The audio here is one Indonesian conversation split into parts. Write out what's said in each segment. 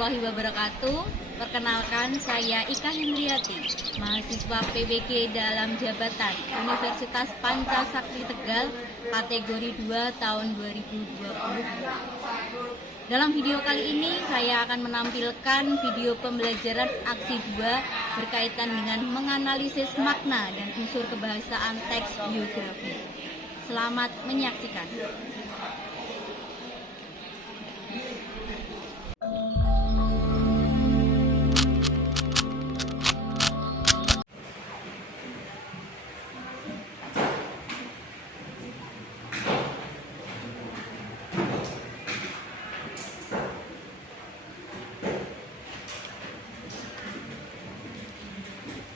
warahmatullahi wabarakatuh. Perkenalkan, saya Ika Hendriati, mahasiswa PWG dalam jabatan Universitas Pancasakti Tegal, kategori 2 tahun 2020. Dalam video kali ini, saya akan menampilkan video pembelajaran aksi 2 berkaitan dengan menganalisis makna dan unsur kebahasaan teks biografi. Selamat menyaksikan.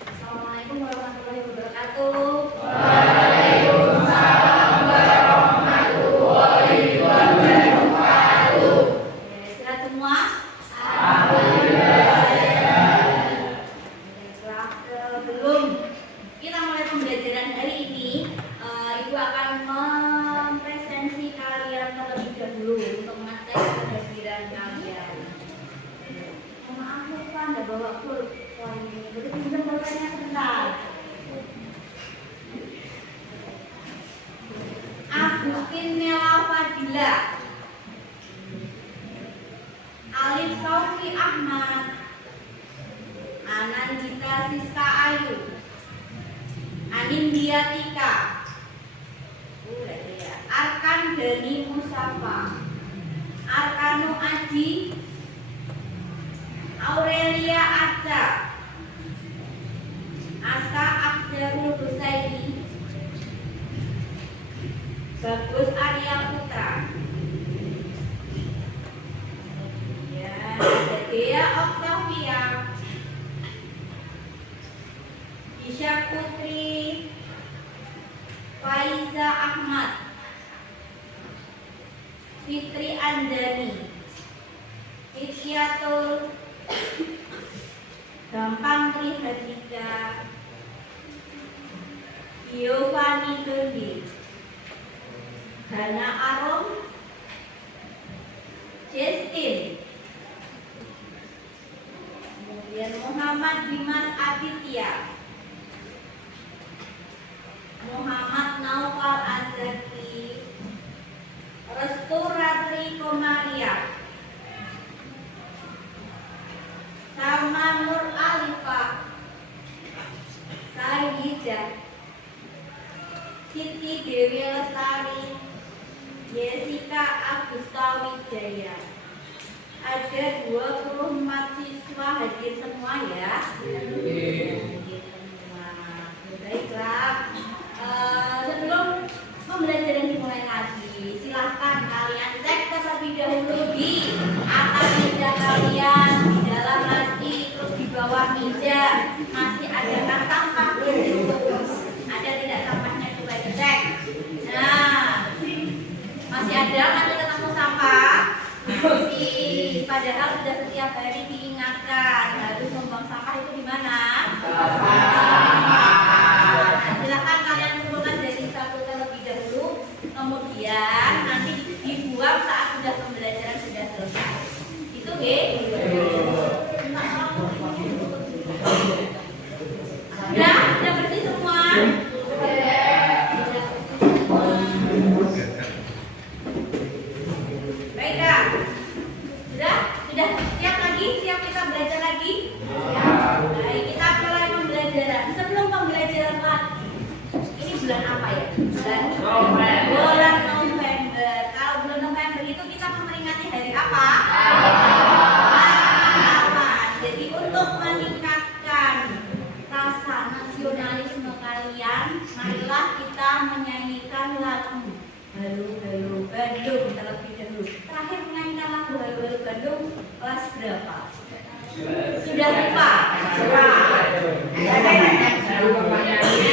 Assalamualaikum warahmatullahi wabarakatuh. Waalaikumsalam warahmatullahi wabarakatuh. Sehat semua? Alhamdulillah sehat. Baiklah, sebelum kita mulai pembelajaran hari ini, Ibu akan mempresensi kalian terlebih dahulu untuk mengecek kehadiran kalian. Maaf lupa, nggak bawa pulpen ini. Jadi pinjam pulpennya sebentar. Agustin Nela Fadila, Alif Saufi Ahmad, Anandita Siska Ayu, Anindya Tika, Arkan Dani Musafa, Arkanu Aji, Aurelia Aca, Asa Akjarul Husaini, Bagus Arya Putra, Dea Octavia, Isya Putri, Faiza Ahmad, Fitri Andani, Fityatul, Gampang Tri Hadida, Giovanni Dondi, Hana Arum, Justin, kemudian Muhammad Dimas Aditya, Muhammad Naufal Azaki, Restu Ratri Komaria, Salma Nur Alifah, Sayyidah, Siti Dewi Lestari, Jessica Agusta Wijaya. Ada 24 siswa hadir semua ya. Hadir semua. Baiklah. Sebelum pembelajaran dimulai lagi, silahkan kalian cek terlebih dahulu di atas meja kalian, di dalam masjid, terus di bawah meja masih adakah sampah di situ? Ada tidak sampahnya, coba dicek. Nah, masih ada nanti ketemu sampah. Padahal sudah setiap hari diingatkan harus membuang sampah itu di mana? Nah, silakan kalian kumpulkan dari satu terlebih dahulu, kemudian nanti dibuang saat sudah pembelajaran sudah selesai. Itu sudah bersih semua. Baiklah. Sudah siap lagi? Siap kita belajar lagi? Baik, kita mulai pembelajaran. Sebelum pembelajaran lagi, ini bulan apa ya? Bulan November. Kalau bulan November itu kita memperingati hari apa? Jadi untuk meningkatkan rasa nasionalisme kalian, marilah kita menyanyikan lagu Halu Halu Bandung terlebih dahulu. Terakhir menyanyikan lagu Halu Halu Bandung kelas berapa? Sudah lupa?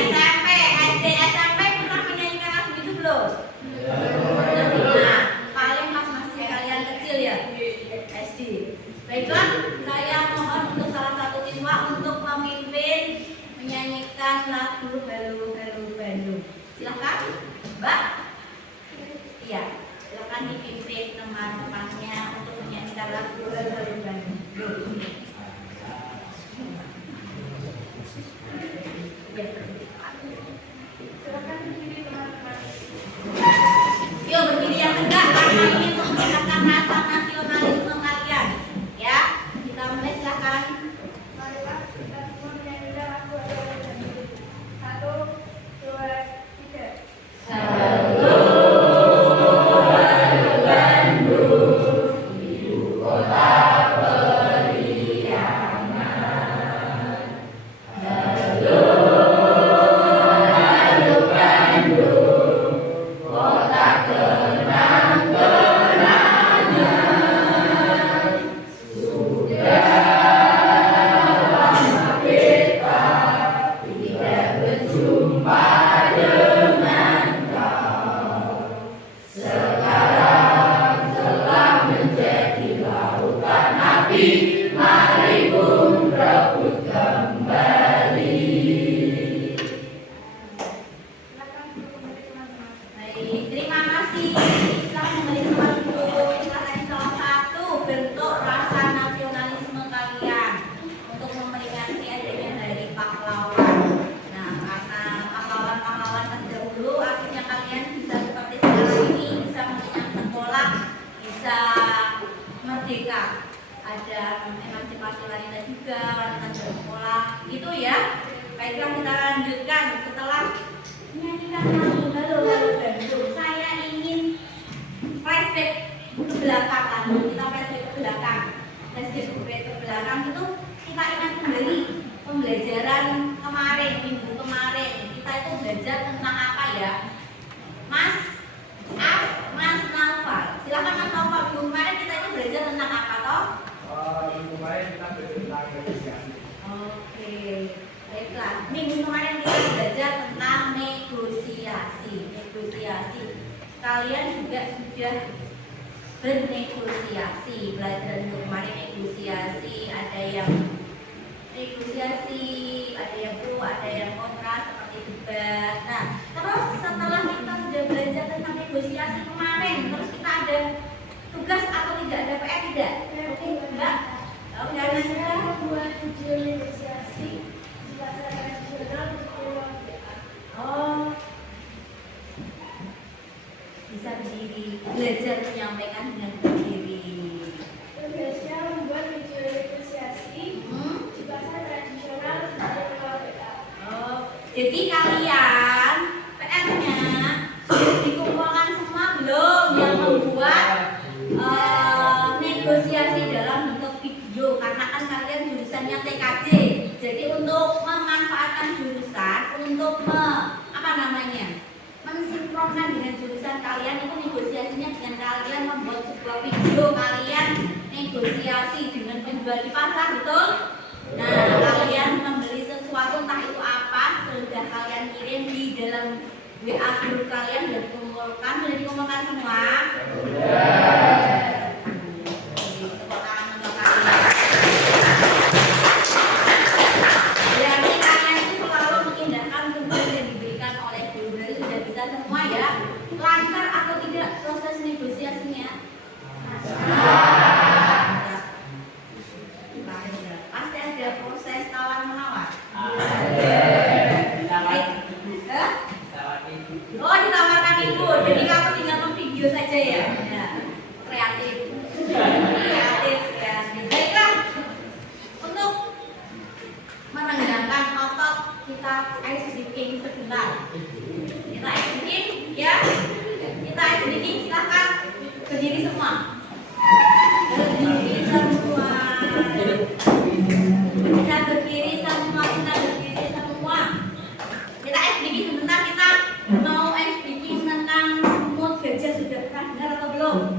SMP, SD, SMP pernah menyanyikan lagu itu belum? Nah, paling pas masih kalian kecil ya, SD. Baiklah, saya mohon untuk salah satu siswa untuk memimpin menyanyikan lagu Halu Halu Bandung. Silahkan, Mbak. Iya, silakan dipimpin teman-temannya untuk menyanyikan lagu Halu Halu Bandung. Yuk berdiri yang tegak karena ini untuk meningkatkan rasa nasionalisme kalian. Ya, kita mulai silakan. Marilah kita semua menyanyikan lagu Adalah Dangdut. 1, 2, 3. Silakan kembali teman-teman. Baik, terima kasih. Silakan kembali ke tempat duduk. Silakan salah satu bentuk rasa nasionalisme kalian untuk memperingati adanya Hari Pahlawan. Nah, karena pahlawan-pahlawan terdahulu, akhirnya kalian bisa seperti sekarang ini, bisa mengenyam sekolah, bisa merdeka. Ada emansipasi wanita juga, wanita bersekolah, gitu ya. Baiklah, kita lanjutkan setelah menyanyikan lagu Halo Bandung. Saya ingin flashback ke belakang lagi. Kita flashback ke belakang. Flashback ke belakang itu kita ingat kembali pembelajaran kemarin, minggu kemarin. Kita itu belajar tentang apa ya? Mas Naufal. Silakan Mas Naufal. Minggu kemarin kita itu belajar tentang apa toh? Minggu kemarin kita belajar tentang negosiasi. Oke, baiklah. Minggu kemarin kita belajar tentang negosiasi. Kalian juga sudah bernegosiasi. Pelajaran minggu kemarin negosiasi. Ada yang negosiasi, ada yang pro, ada yang kontra, seperti debat. Nah, terus setelah kita sudah belajar tentang negosiasi kemarin, terus kita ada tugas atau tidak, ada PR tidak? Oke, enggak. Oh, enggak ada. Membuat video negosiasi di bahasa tradisional untuk Oh, bisa berdiri, belajar menyampaikan dengan berdiri. tugasnya membuat video negosiasi di bahasa tradisional untuk KPK. Oh, jadi kalian PR-nya sudah dikumpulkan semua belum yang membuat negosiasi dalam bentuk video, karena kan kalian jurusannya TKJ. Jadi untuk memanfaatkan jurusan untuk mensinkronkan dengan jurusan kalian, itu negosiasinya dengan kalian membuat sebuah video kalian negosiasi dengan penjual di pasar, betul? Nah, kalian membeli sesuatu entah itu apa, sudah kalian kirim di dalam WA grup kalian dan dikumpulkan, sudah dikumpulkan semua? Tepuk tangan untuk kalian. Berarti kalian itu selalu mengindahkan tugas yang diberikan oleh guru. Berarti sudah bisa semua ya. Lancar atau tidak proses negosiasinya? Pasti ada proses tawar menawar. Oh, ditawarkan ibu. Jadi kamu tinggal memvideo saja ya. Ya. Kreatif. Baiklah. Untuk menenangkan otot, kita ice breathing sebentar. Kita ice breathing ya. Kita ice breathing, silakan berdiri semua. Berdiri semua. Kita berdiri semua. Kita ice breathing sebentar. Kita mau ice breathing tentang mood gajah. Sudah pernah dengar atau belum?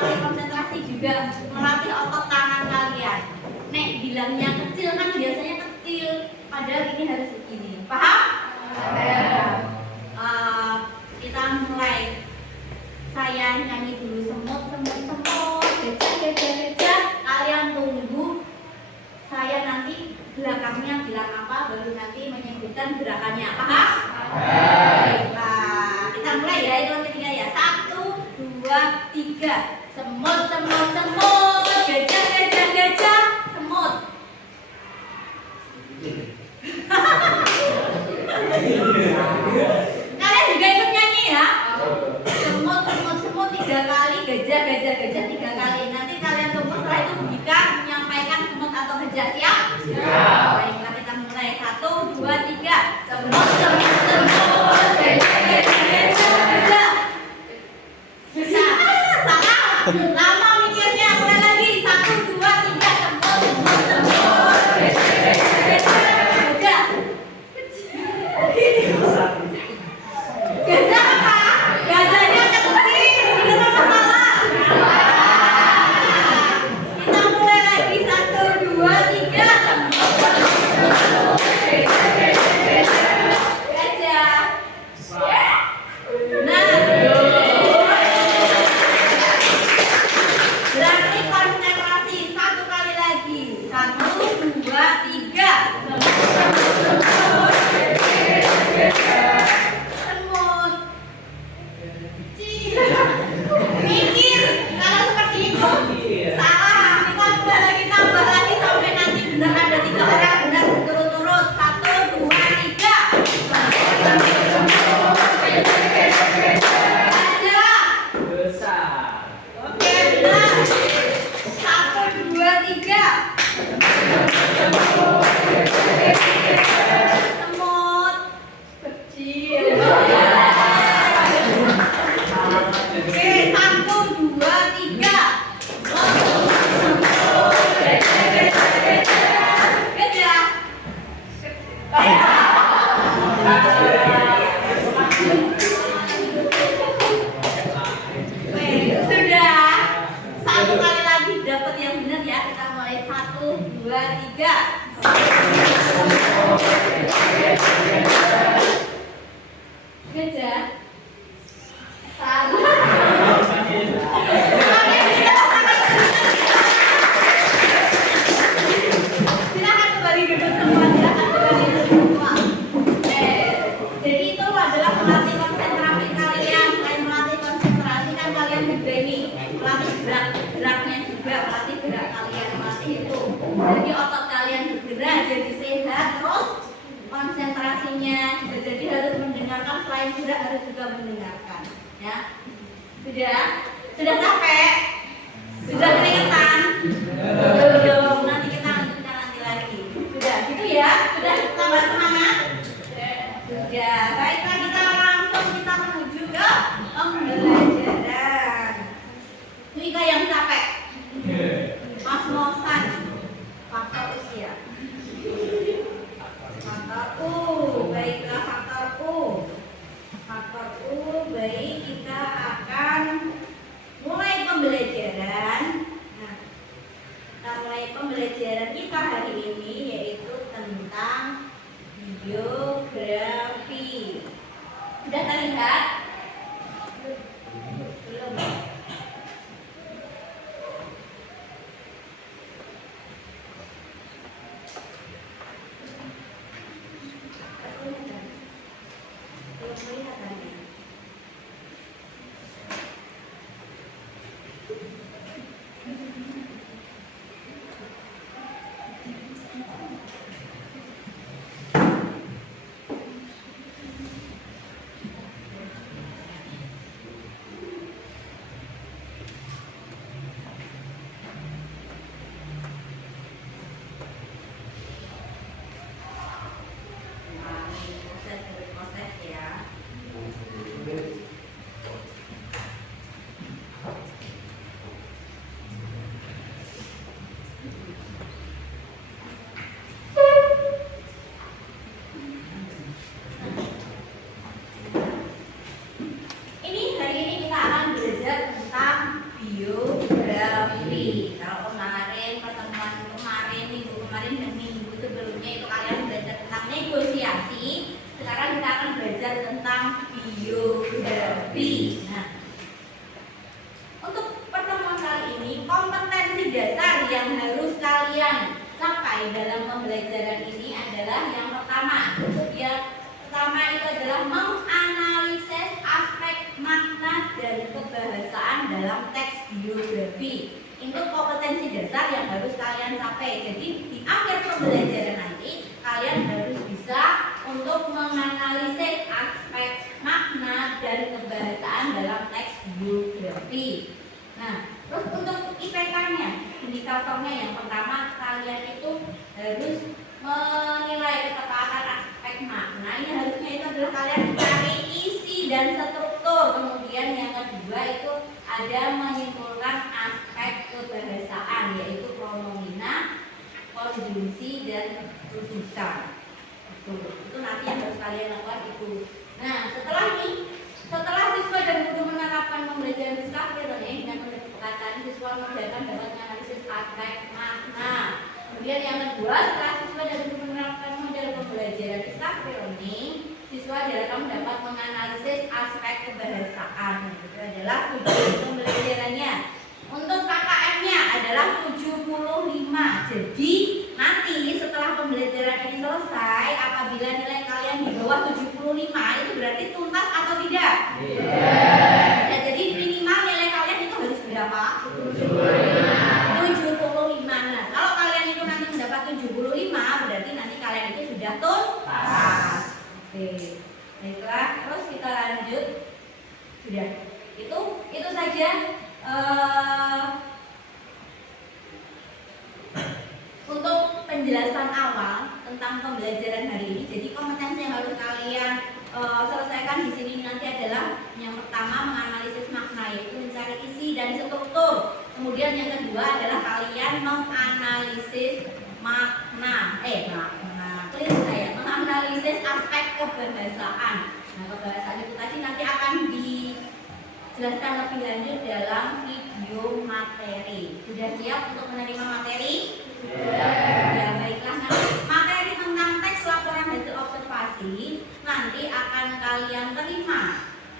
melatih konsentrasi juga melatih otot tangan kalian. Nek bilangnya kecil kan biasanya kecil, padahal ini harus begini. Paham? Kita mulai. Saya nyanyi dulu semut, gajah, gajah. Kalian tunggu. Saya nanti belakangnya bilang apa, baru nanti menyebutkan gerakannya. Paham? Nah, kita mulai ya, itu ketiga ya. 1, 2, 3. Semut, gajah, gajah. Semut. Kalian juga ikut nyanyi ya. Semut 3 kali, gajah 3 kali. Nanti kalian tunggu setelah itu Bika menyampaikan semut atau gajah. Siap? Baiklah, kita mulai. 1, 2, 3. Semut, gajah. Bisa? Salah. Lama mikirnya. Mulai lagi. 1, 2, 3. Semut, gajah. Gajah apa? Gajahnya kecil. Kenapa salah? Kita mulai lagi. 1, 2, 3. Gajah. Nah, berarti konsentrasi. 1 kali lagi. 1, 2, 3. Semut. Mikir. Kalau seperti itu salah. Kita mulai lagi, tambah lagi sampai nanti benar ada 3 orang benar berturut-turut. 1, 2, 3. Gajah. Oke, benar. 1, 2, 3. Semut kecil. Oke, 1, 2, 3. Gajah. Sudah. 1 kali lagi dapat yang benar ya. Kita mulai. 1, 2, 3. Gajah. Salah. Silakan kembali duduk semua. Jadi itu adalah melatih konsentrasi kalian. Selain melatih konsentrasi kan kalian juga ini melatih geraknya juga, melatih gerak kalian, melatih itu. Jadi otot kalian bergerak jadi sehat, terus konsentrasinya juga jadi harus mendengarkan, selain gerak harus juga mendengarkan. Ya, sudah capek, sudah keringetan. Belum, nanti kita lanjutkan nanti lagi. Sudah gitu ya, sudah tambah semangat. Sudah, baiklah kita langsung menuju ke pembelajaran. Ini yang capek. Mas-mosan. Faktor usia. Faktor U, baiklah faktor U. Faktor U, baik kita akan mulai pembelajaran Yang pertama itu adalah menganalisis aspek makna dan kebahasaan dalam teks biografi. Itu kompetensi dasar yang harus kalian capai. Jadi di akhir pembelajaran nanti kalian harus bisa untuk menganalisis aspek makna dan kebahasaan dalam teks biografi. Nah, terus untuk IPK-nya, indikatornya yang pertama kalian itu harus menilai ketepatan aspek makna. Ini harusnya itu adalah kalian mencari isi dan struktur. Kemudian yang kedua itu ada menyimpulkan aspek kebahasaan, yaitu pronomina, konjungsi dan rujukan. Itu nanti yang harus kalian lakukan itu. Nah, setelah siswa dan guru menerapkan pembelajaran discovery learning dengan pendekatan siswa mengerjakan dapat menganalisis aspek makna. Kemudian yang kedua, setelah siswa dan guru menerapkan model pembelajaran discovery learning, siswa diharapkan dapat menganalisis aspek kebahasaan. Itu adalah tujuan pembelajarannya. Untuk KKM-nya adalah 75. Jadi nanti setelah pembelajaran ini selesai, apabila nilai kalian di bawah 75 itu berarti tuntas atau tidak? Ya, jadi minimal nilai kalian itu harus berapa? 75. Nah, kalau kalian itu nanti mendapat 75, berarti nanti kalian itu sudah tuntas. Oke. Baiklah, terus kita lanjut. Sudah. Itu saja untuk penjelasan awal tentang pembelajaran hari ini. Jadi kompetensi yang harus kalian selesaikan di sini nanti adalah yang pertama menganalisis makna, yaitu mencari isi dan struktur. Kemudian yang kedua adalah kalian menganalisis menganalisis aspek kebahasaan. Nah, kebahasaan itu tadi nanti akan dijelaskan lebih lanjut dalam video materi. Sudah siap untuk menerima materi? Ya, baiklah. Nah, materi tentang teks laporan hasil observasi nanti akan kalian terima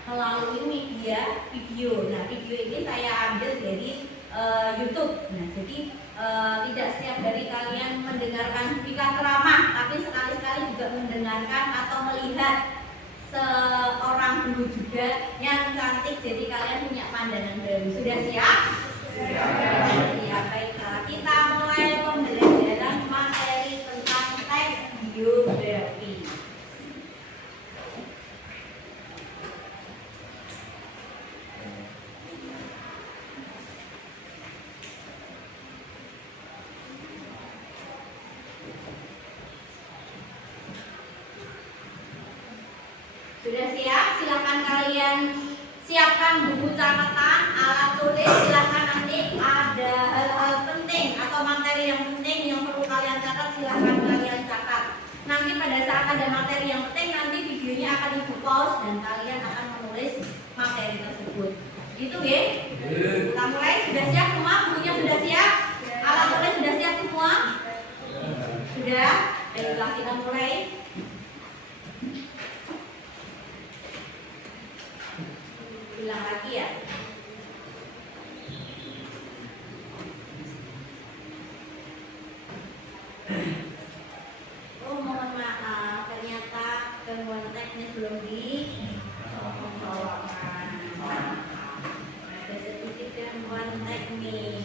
melalui media video. Nah, video ini saya ambil dari YouTube. Nah, jadi tidak setiap hari kalian mendengarkan speaker ceramah, tapi sekali-sekali juga mendengarkan atau melihat seorang guru juga yang cantik. Jadi kalian punya pandangan baru. Sudah siap? Siap. Baiklah, kita mulai pembelajaran materi tentang teks biografi. Sudah siap? Silakan kalian siapkan buku catatan, alat tulis. Silakan nanti ada hal-hal penting atau materi yang penting yang perlu kalian catat, silakan kalian catat. Nanti pada saat ada materi yang penting, nanti videonya akan di pause dan kalian akan menulis materi tersebut. Gitu ya? Kita mulai. Sudah siap semua? Bukunya sudah siap? Alat tulis sudah siap semua? Sudah? Baiklah, kita mulai. Bilang lagi ya. Oh, mohon maaf, ternyata gangguan teknis belum dibawakan. Ada sedikit gangguan teknis.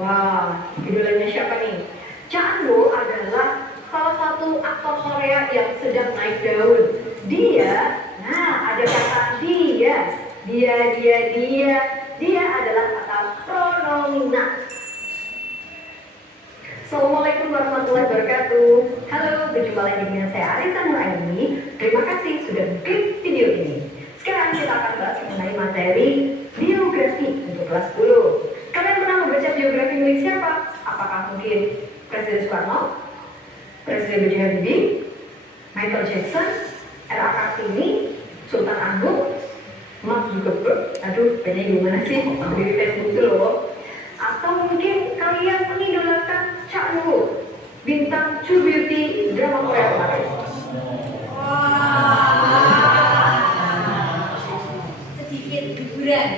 Wah, judulnya siapa nih? Chandu adalah salah satu aktor Korea yang sedang naik daun. Ada kata dia adalah kata pronomina. Assalamualaikum warahmatullahi wabarakatuh. Halo, berjumpa lagi dengan saya Arisa Nuraini. Terima kasih sudah klik video ini. Sekarang kita akan bahas mengenai materi biografi untuk kelas 10. Kalian pernah membaca biografi milik siapa? Apakah mungkin Presiden Soekarno, Presiden B.J. Habibie, Michael Jackson, R.A. Kartini, Sultan Agung, Mark Zuckerberg? Aduh, kayaknya gimana sih? Di Facebook itu loh. Atau mungkin kalian mengidolakan Cha Eun-woo, bintang True Beauty drama Korea kemarin? Sedikit hiburan.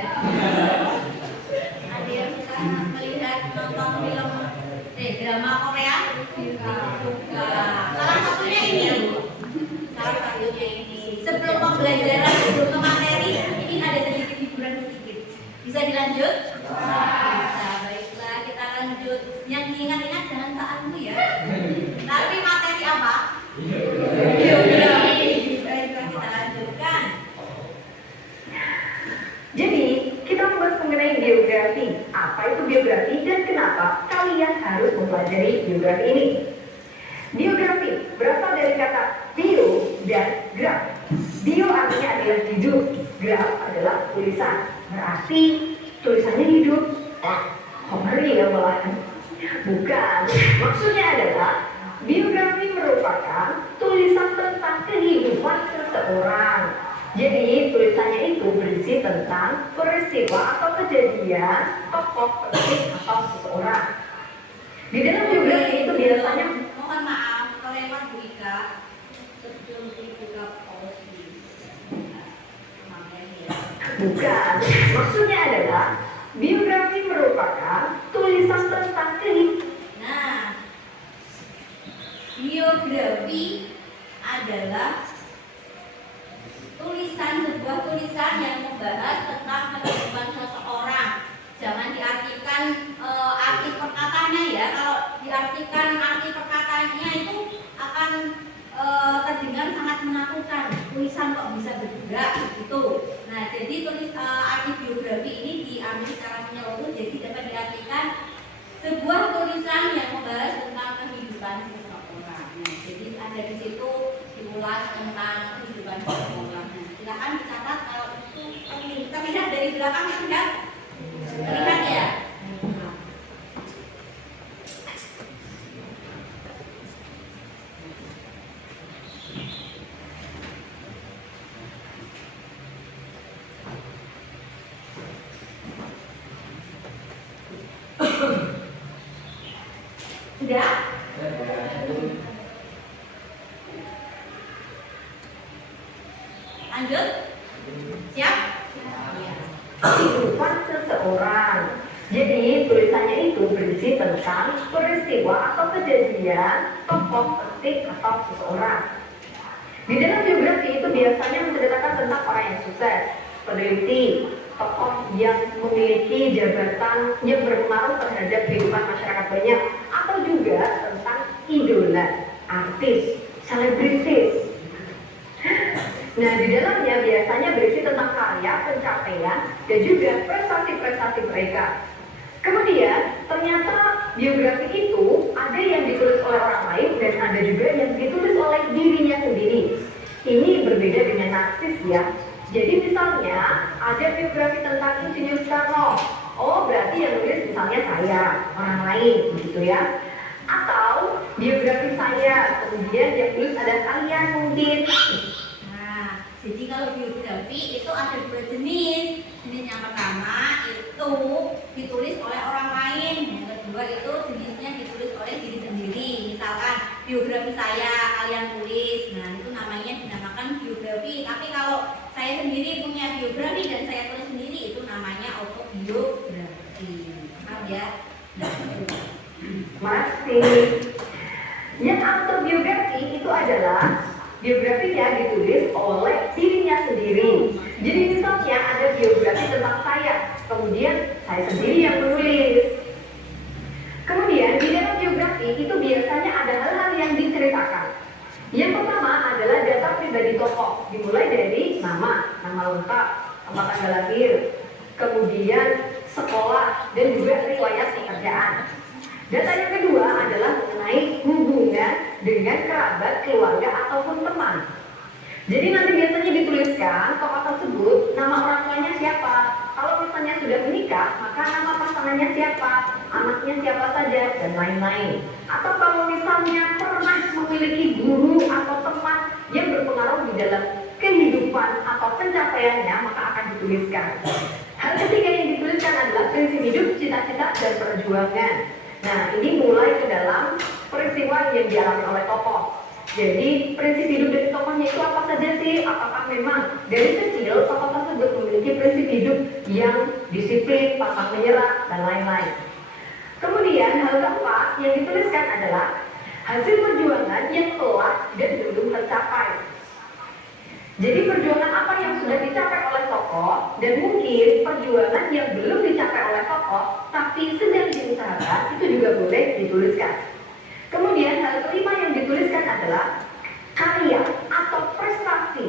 Ada yang suka melihat nonton film drama pembelajaran sebelum ke materi ini ada sedikit hiburan sedikit. Bisa dilanjut? Bisa. Baiklah, kita lanjut. Yang diingat-ingat jangan saatmu ya. Tapi materi apa? Geografi. Baiklah, kita lanjutkan. Jadi, kita membahas mengenai geografi. Apa itu geografi dan kenapa kalian harus mempelajari geografi ini? Geografi berasal dari kata bio dan graf. Bio artinya adalah hidup, graf adalah tulisan. Berarti tulisannya hidup. Kok ngeri ya malahan? Bukan. Maksudnya adalah biografi merupakan tulisan tentang kehidupan seseorang. Jadi tulisannya itu berisi tentang peristiwa atau kejadian, tokoh penting atau seseorang. Di dalam biografi itu biasanya Mohon maaf, kelewat Bu Ika. Sebelum dibuka pause. bukan. Maksudnya adalah biografi merupakan tulisan tentang kehidupan. Nah, biografi adalah sebuah tulisan yang membahas tentang kehidupan seseorang. Jangan diartikan arti perkataannya ya. Kalau diartikan arti perkataannya itu akan terdengar sangat menakutkan. Tulisan kok bisa bergerak gitu. Nah, jadi arti biografi ini diambil secara menyeluruh, jadi dapat diartikan sebuah tulisan yang membahas tentang kehidupan seseorang. Nah, jadi ada di situ diulas tentang kehidupan seseorang. Nah, silakan dicatat kalau itu kita lihat dari belakang sudah terlihat ya. Sudah? Lanjut? Siap? Kehidupan seseorang. Jadi tulisannya itu berisi tentang peristiwa atau kejadian, tokoh penting atau seseorang. Di dalam biografi itu biasanya menceritakan tentang orang yang sukses, peneliti, tokoh yang memiliki jabatan yang berpengaruh terhadap kehidupan masyarakat banyak, atau juga tentang idola, artis, selebritis. Nah, di dalamnya biasanya berisi tentang karya, pencapaian, dan juga prestasi-prestasi mereka. Kemudian, ternyata biografi itu ada yang ditulis oleh orang lain dan ada juga yang ditulis oleh dirinya sendiri. Ini berbeda dengan narsis ya. Jadi misalnya, ada biografi tentang Insinyur Soekarno. Oh, berarti yang nulis misalnya saya, orang lain, begitu ya. Atau biografi saya, kemudian yang tulis ada kalian mungkin. Jadi kalau biografi itu ada dua jenis. Jenis yang pertama itu ditulis oleh orang lain. Yang kedua itu jenisnya ditulis oleh diri sendiri. Misalkan biografi saya kalian tulis, nah itu namanya dinamakan biografi. Tapi kalau saya sendiri punya biografi dan saya tulis sendiri, itu namanya autobiografi. Paham ya? Masih. Yang autobiografi itu adalah biografinya ditulis oleh dirinya sendiri. Jadi misalnya ada biografi tentang saya, kemudian saya sendiri yang menulis. Kemudian di dalam biografi itu biasanya ada hal-hal yang diceritakan. Yang pertama adalah data pribadi tokoh, dimulai dari nama lengkap, tempat tanggal lahir, kemudian sekolah, dan juga riwayat pekerjaan. Data yang kedua adalah mengenai hubungan dengan kerabat, keluarga, ataupun teman. Jadi nanti biasanya dituliskan tokoh tersebut, nama orang tuanya siapa. Kalau misalnya sudah menikah, maka nama pasangannya siapa, anaknya siapa saja, dan lain-lain. Atau kalau misalnya pernah memiliki guru atau teman yang berpengaruh di dalam kehidupan atau pencapaiannya, maka akan dituliskan. Hal ketiga yang dituliskan adalah prinsip hidup, cita-cita, dan perjuangan. Nah, ini mulai ke dalam peristiwa yang dialami oleh tokoh. Jadi, prinsip hidup dari tokohnya itu apa saja sih? Apakah memang dari kecil tokoh tersebut memiliki prinsip hidup yang disiplin, pantang menyerah, dan lain-lain. Kemudian, hal keempat yang dituliskan adalah hasil perjuangan yang telah dan belum tercapai. Jadi perjuangan apa yang sudah dicapai oleh tokoh dan mungkin perjuangan yang belum dicapai oleh tokoh tapi sedang diusahakan itu juga boleh dituliskan. Kemudian hal kelima yang dituliskan adalah karya atau prestasi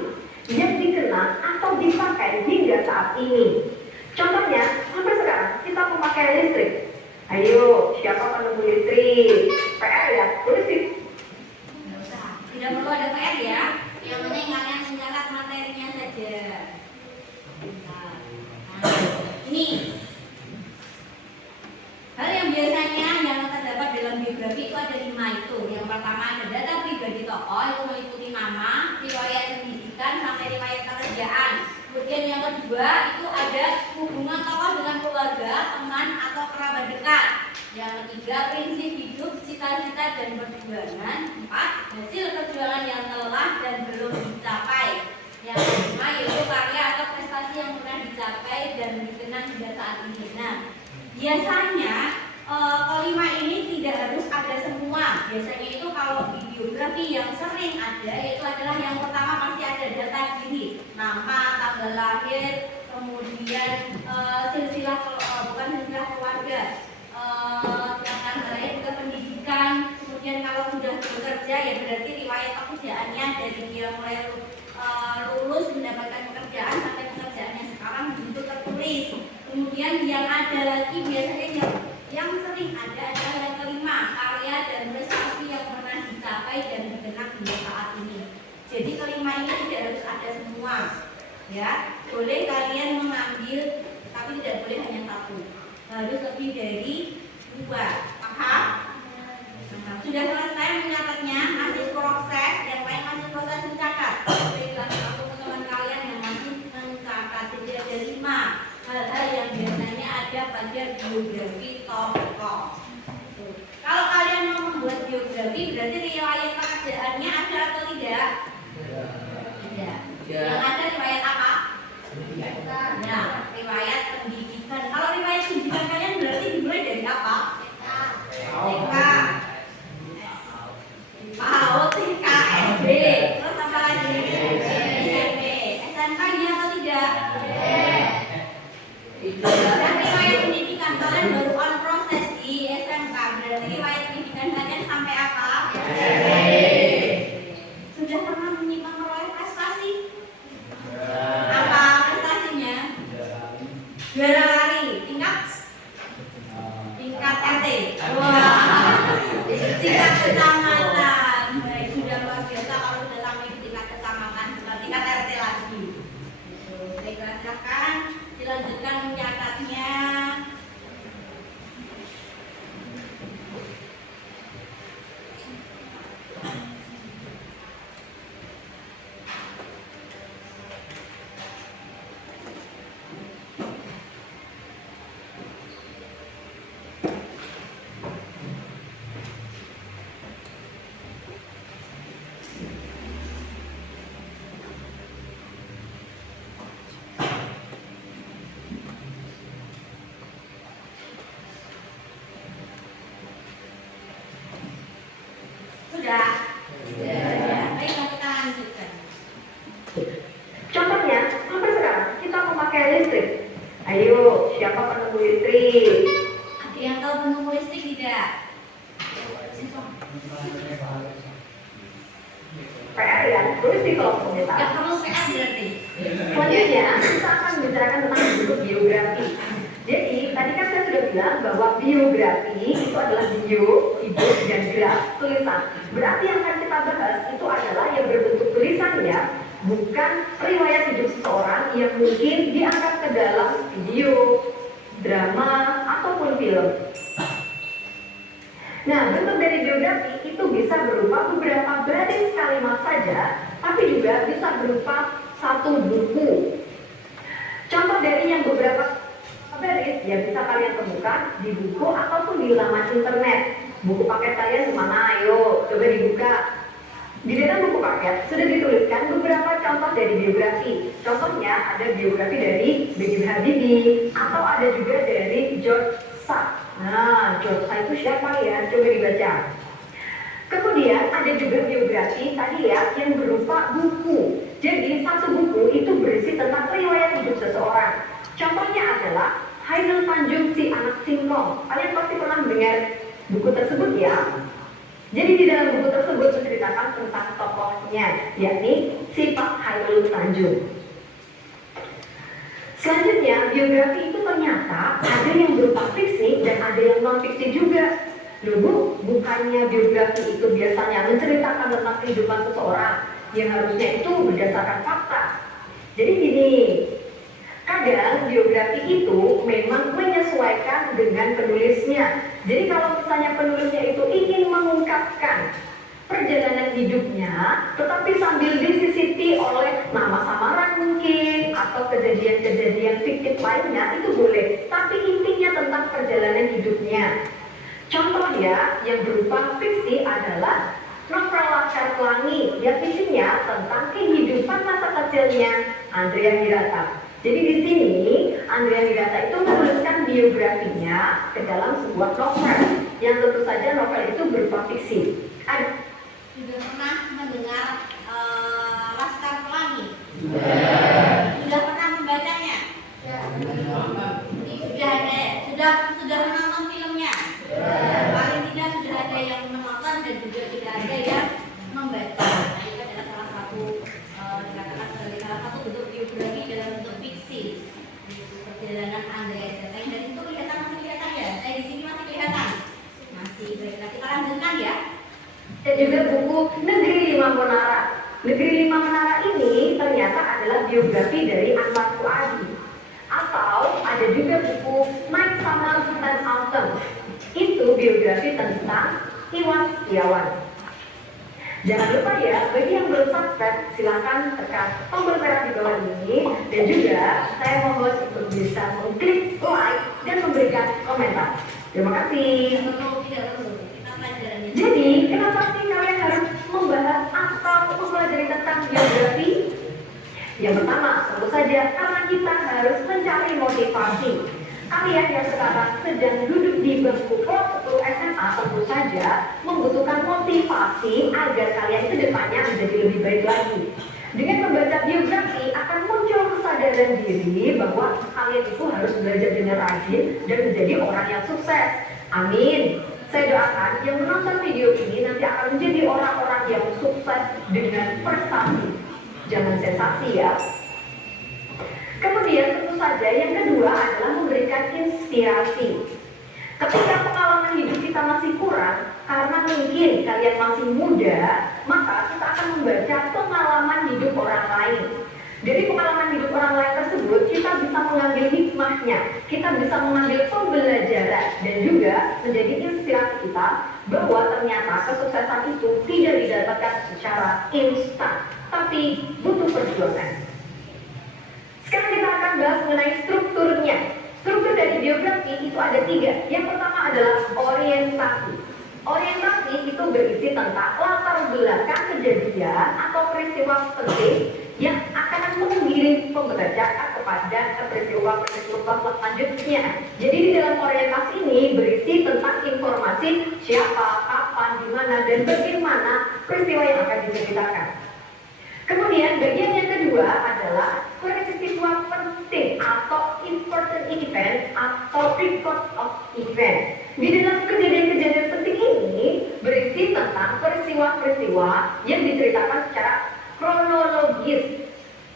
yang dikenang atau dipakai hingga saat ini. Contohnya, sampai sekarang kita memakai listrik. Ayo, siapa penemu listrik? PR ya, tulis sih. Nggak usah. Tidak perlu ada PR ya. Yang penting kalian mencatat materinya saja. Nah, ini hal yang biasanya yang terdapat dalam biografi itu ada 5 itu. Yang pertama ada data pribadi tokoh, itu meliputi nama, riwayat pendidikan, sampai riwayat pekerjaan. Kemudian yang kedua itu ada hubungan tokoh dengan keluarga, teman atau kerabat dekat. Yang ketiga prinsip hidup, cita-cita dan perjuangan. 4 hasil perjuangan yang telah dan belum dicapai. Yang kelima yaitu karya atau prestasi yang pernah dicapai dan dikenang hingga saat ini. Nah, biasanya kelima ini tidak harus ada semua. Biasanya itu kalau di biografi yang sering ada itu adalah yang pertama pasti ada data diri, nama, tanggal lahir, kemudian silsilah bukan silsilah keluarga, tanggal lahir juga pendidikan. Kemudian kalau sudah bekerja ya berarti riwayat pekerjaannya dari dia mulai lulus mendapatkan pekerjaan sampai pekerjaannya sekarang itu tertulis. Kemudian yang ada lagi biasanya yang sering ada adalah yang kelima, karya dan prestasi yang pernah dicapai dan dikenang hingga saat ini. Jadi kelima ini tidak harus ada semua, ya. Boleh kalian mengambil, tapi tidak boleh hanya satu. Harus lebih dari 2. Paham? Nah, sudah selesai mencatatnya, masih proses, yang lain masih proses mencatat. Berilah satu ke teman kalian yang masih mencatat. Jadi ada 5 hal-hal yang biasanya ada pada biografi tokoh. Kalau kalian mau membuat biografi, berarti riwayat pekerjaannya ada atau tidak? Tidak. Yang ada riwayat apa? Nah, riwayat pendidikan. Kalau riwayat pendidikan kalian berarti dimulai dari apa? TK, PAUD, TK, SD, terus apa lagi? SMP, SMK iya atau tidak? Dan riwayat pendidikan kalian baru on proses di SMK, berarti riwayat pendidikan kalian sampai apa? Sudah pernah memperoleh prestasi? Apa prestasinya? Juara lari, tingkat RT. Wah, tingkat kecamatan. Baik, sudah luar biasa kalau sudah sampai di tingkat kecamatan, bukan tingkat RT lagi. Baiklah, silakan dilanjutkan mencatatnya. Sudah? Sudah. Baiklah, kita lanjutkan. Contohnya, sampai sekarang kita memakai listrik. Ayo, siapa penemu listrik? Ada yang tahu penemu listrik tidak? PR ya, tulis di kolom komentar. Gak perlu PR berarti. Selanjutnya, kita akan membicarakan tentang bentuk biografi. Jadi, tadi kan saya sudah bilang bahwa biografi itu adalah bio, hidup, dan graf, tulisan. Berarti yang akan kita bahas itu adalah yang berbentuk tulisan ya, bukan riwayat hidup seseorang yang mungkin diangkat ke dalam video, drama, ataupun film. Nah, bentuk dari biografi itu bisa berupa beberapa baris kalimat saja, tapi juga bisa berupa satu buku. Contoh dari yang beberapa baris yang bisa kalian temukan di buku ataupun di laman internet. Buku paket kalian kemana? Ayo, coba dibuka. Di dalam buku paket sudah dituliskan beberapa contoh dari biografi. Contohnya ada biografi dari B.J. Habibie atau ada juga dari George Sharp. Nah, George Sharp itu siapa ya? Coba dibaca. Kemudian ada juga biografi tadi ya yang berupa buku. Jadi satu buku itu berisi tentang riwayat hidup seseorang. Contohnya adalah Hairul Tanjung si anak singkong. Kalian pasti pernah mendengar buku tersebut ya. Jadi di dalam buku tersebut menceritakan tentang tokohnya, yakni si Pak Hairul Tanjung. Selanjutnya, biografi itu ternyata ada yang berupa fiksi dan ada yang non-fiksi juga. Loh Bu, bukannya biografi itu biasanya menceritakan tentang kehidupan seseorang yang harusnya itu berdasarkan fakta. Jadi gini, kadang biografi itu memang menyesuaikan dengan penulisnya. Jadi kalau misalnya penulisnya itu ingin mengungkapkan perjalanan hidupnya, tetapi sambil disisipi oleh nama samaran mungkin, atau kejadian-kejadian fiktif lainnya, itu boleh. Tapi intinya tentang perjalanan hidupnya. Contoh ya, yang berupa fiksi adalah novel Laskar Pelangi, yang isinya tentang kehidupan masa kecilnya Andrea Hirata. Jadi di sini Andrea Hirata itu menuliskan biografinya ke dalam sebuah novel, yang tentu saja novel itu berupa fiksi. Sudah pernah mendengar Laskar Pelangi? Sudah pernah membacanya? Sudah menonton filmnya? Paling tidak sudah ada yang menonton dan juga tidak ada yang membaca. Nah, itu adalah salah satu dikatakan sebagai salah satu bentuk biografi dalam bentuk fiksi. Perjalanan Andrea Hirata. Yang dari itu kelihatan masih kelihatan ya? Saya di sini masih kelihatan. Masih baik. Kita lanjutkan ya. Dan juga buku Negeri Lima Menara. Negeri Lima Menara ini ternyata adalah biografi dari Anwar Fuadi. Atau ada juga buku Night Summer and Autumn. Itu biografi tentang Iwan Setiawan. Jangan lupa ya, bagi yang belum subscribe, silakan tekan tombol merah di bawah ini. Dan juga saya mohon untuk bisa mengklik like dan memberikan komentar. Terima kasih. Jadi, kenapa sih kalian harus membahas atau mempelajari tentang biografi? Yang pertama, tentu saja karena kita harus mencari motivasi. Kalian yang sekarang sedang duduk di bangku kelas 10 SMA tentu saja membutuhkan motivasi agar kalian ke depannya menjadi lebih baik lagi. Dengan membaca biografi akan muncul kesadaran diri bahwa kalian itu harus belajar dengan rajin dan menjadi orang yang sukses. Amin. Saya doakan yang menonton video ini nanti akan menjadi orang-orang yang sukses dengan prestasi. Jangan sensasi ya. Kemudian tentu saja yang kedua adalah memberikan inspirasi. Ketika pengalaman hidup kita masih kurang, karena mungkin kalian masih muda, maka kita akan membaca pengalaman hidup orang lain. Dari pengalaman hidup orang lain tersebut, kita bisa mengambil hikmahnya, kita bisa mengambil pembelajaran, dan juga menjadi inspirasi kita bahwa ternyata kesuksesan itu tidak didapatkan secara instan, tapi butuh perjuangan. Sekarang kita akan bahas mengenai strukturnya. Struktur dari biografi itu ada 3. Yang pertama adalah orientasi. Orientasi itu berisi tentang latar belakang kejadian atau peristiwa penting yang akan mengiring pembaca kepada peristiwa-peristiwa selanjutnya. Jadi di dalam orientasi ini berisi tentang informasi siapa, kapan, di mana, dan bagaimana peristiwa yang akan diceritakan. Kemudian bagian yang kedua adalah peristiwa penting atau important event atau record of event. Di dalam kejadian-kejadian penting ini berisi tentang peristiwa-peristiwa yang diceritakan secara kronologis.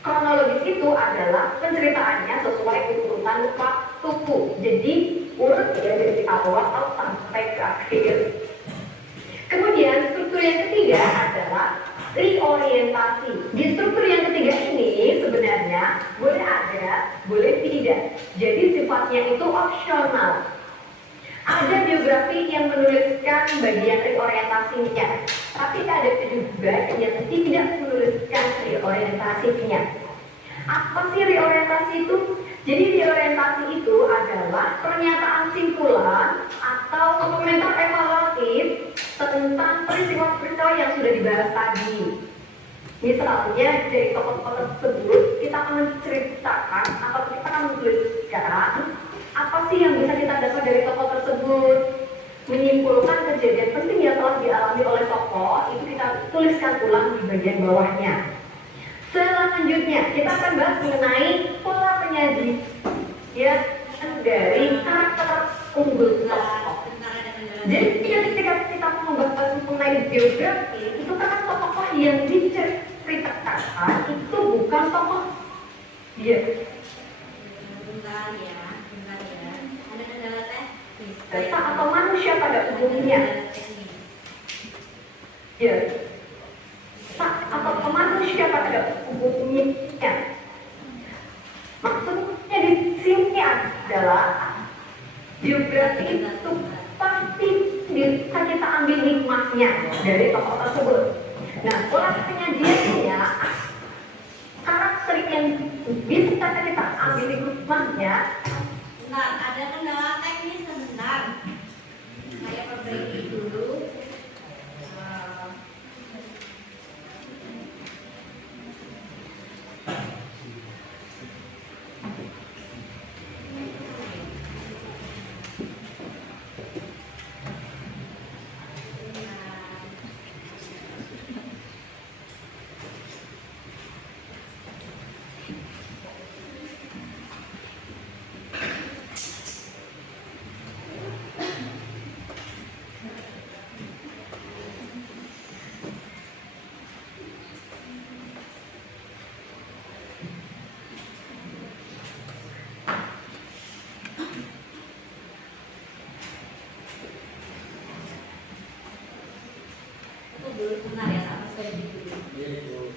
Kronologis itu adalah penceritaannya sesuai urutan waktu. Jadi urut ya dari awal sampai ke akhir. Kemudian struktur yang ketiga adalah reorientasi. Di struktur yang ketiga ini sebenarnya boleh ada, boleh tidak. Jadi sifatnya itu opsional. Ada biografi yang menuliskan bagian reorientasinya, tapi ada juga yang tidak menuliskan reorientasinya. Apa sih reorientasi itu? Jadi reorientasi itu adalah pernyataan simpulan atau komentar evaluatif tentang peristiwa-peristiwa yang sudah dibahas tadi. Misalnya dari tokoh-tokoh tersebut kita akan menceritakan atau kita akan menuliskan apa sih yang bisa kita dapat dari tokoh tersebut, menyimpulkan kejadian penting yang telah dialami oleh tokoh tuliskan ulang di bagian bawahnya. Selanjutnya, kita akan bahas mengenai pola penyajian dari karakter unggul tokoh. Jadi ketika kita membahas mengenai biografi, itu kan tokoh yang diceritakan itu bukan tokoh dia. Bentar ya. Ada kendala teknis. Data atau manusia pada umumnya. Ya. Atau manusia pada umumnya. Maksudnya di sini adalah biografi itu pasti bisa kita ambil hikmahnya dari tokoh tersebut. Nah, pola penyajiannya, karakter yang bisa kita ambil hikmahnya. Bentar, ada kendala teknis sebentar. Saya perbaiki dulu. Dulu benar ya, sama saya dulu.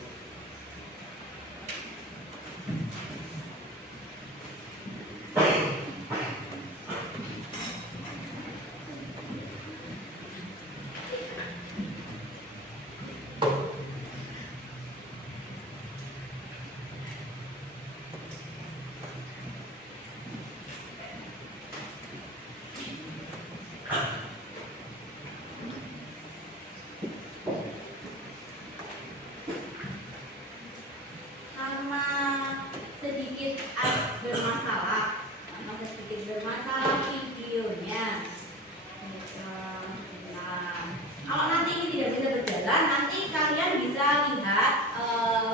Karena sedikit bermasalah videonya. Nah, kalau nanti ini tidak bisa berjalan, nanti kalian bisa lihat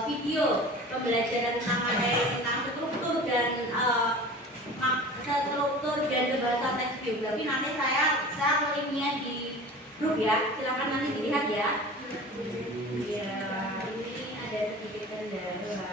video pembelajaran tentang materi tentang struktur dan bahasa teks biografi. Nanti saya share linknya di grup ya, silakan nanti dilihat ya. Ya, ini ada sedikit kendala.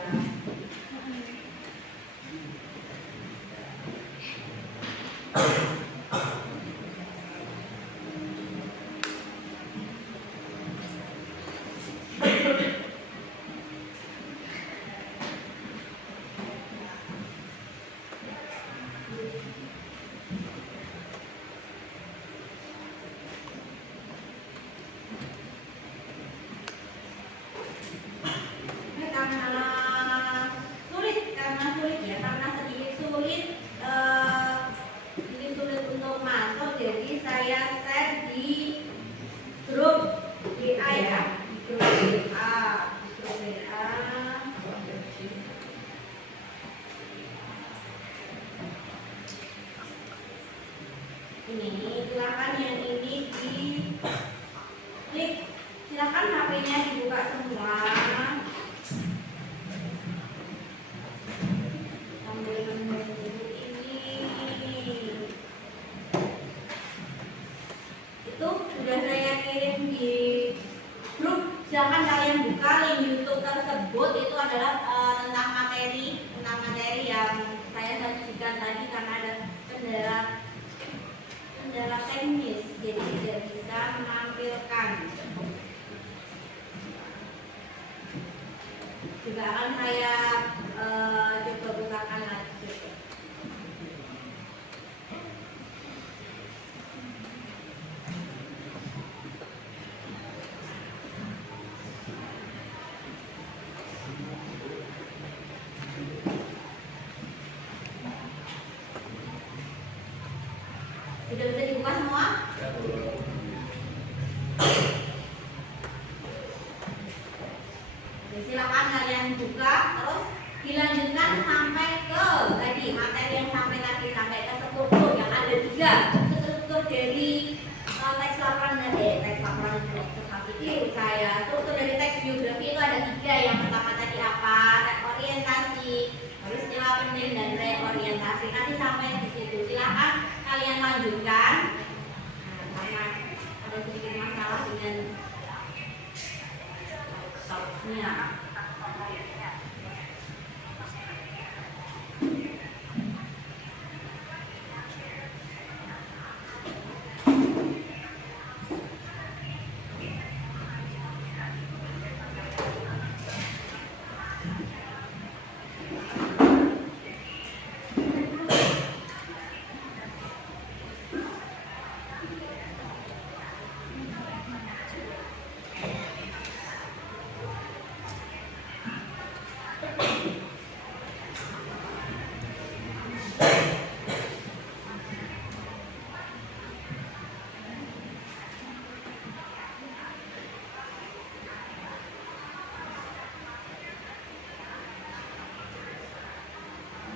Karena sedikit sulit, untuk masuk, jadi saya share di grup WA ya, di grup WA. Ini silakan yang ini di klik, silakan HP-nya dibuka semua. Itu sudah saya kirim di grup. Silahkan kalian buka link YouTube tersebut. Itu adalah tentang materi yang saya sajikan tadi, karena ada kendala teknis, jadi tidak bisa menampilkan. Juga akan saya coba bukakan lagi. Sudah bisa dibuka semua? Oke, silakan kalian buka, terus dilanjutkan sampai ke tadi materi yang sampai ke struktur yang ada 3 struktur dari teks laporan teks Jadi saya struktur dari teks biografi itu ada 3. Yang pertama tadi apa? Reorientasi, peristiwa penting dan reorientasi. Nanti sampai di situ. Silakan kalian lanjutkan. Nah, karena ada sedikit masalah dengan stopnya.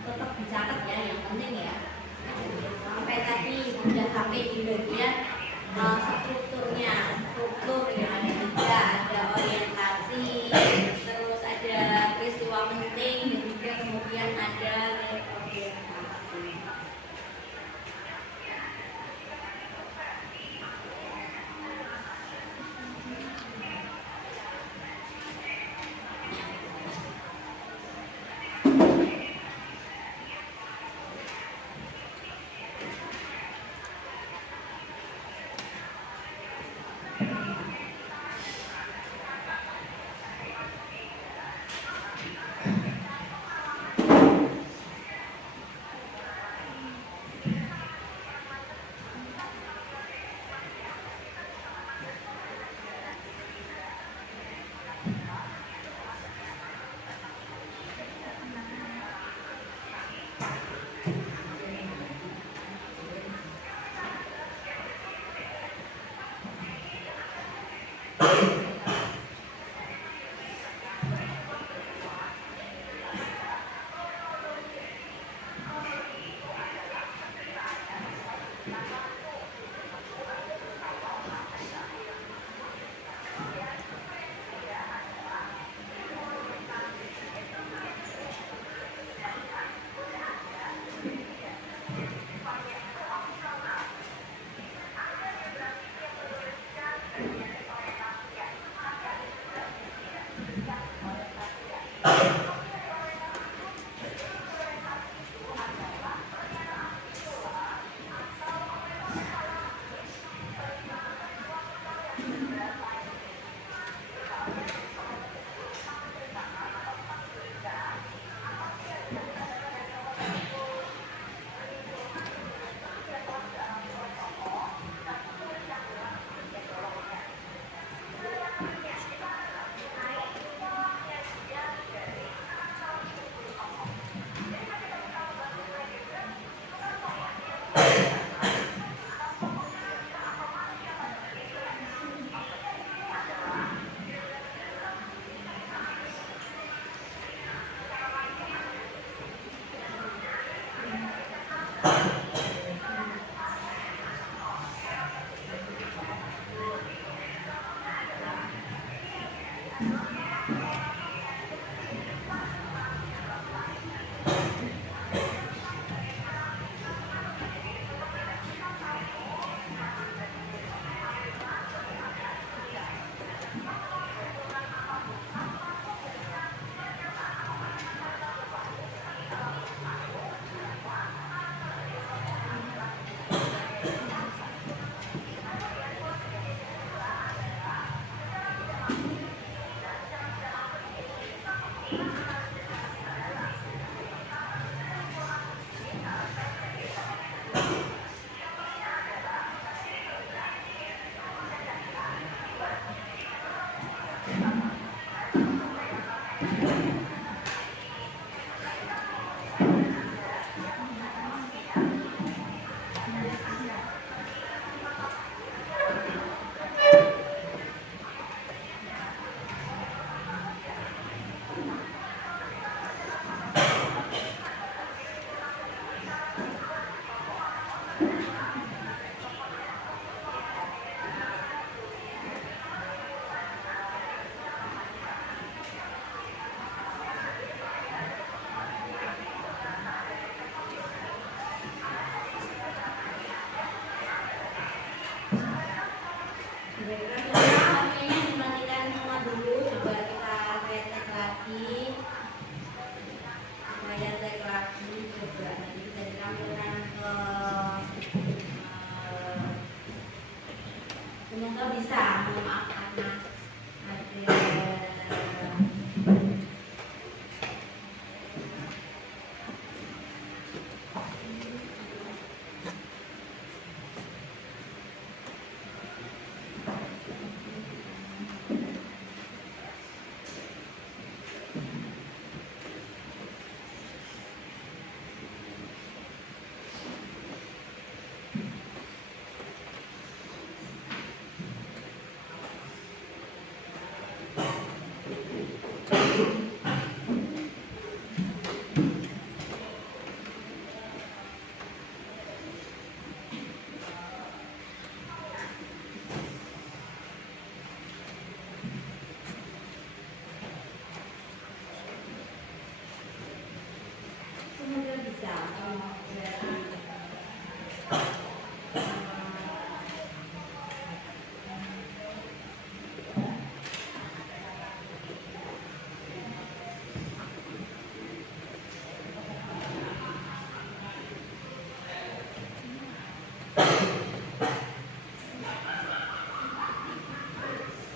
Tetap dicatat ya, yang penting ya. Sampai tadi sudah sampai di bagian strukturnya. Struktur yang ada 3, ada orientasi, terus ada peristiwa penting, dan juga kemudian ada reorientasi.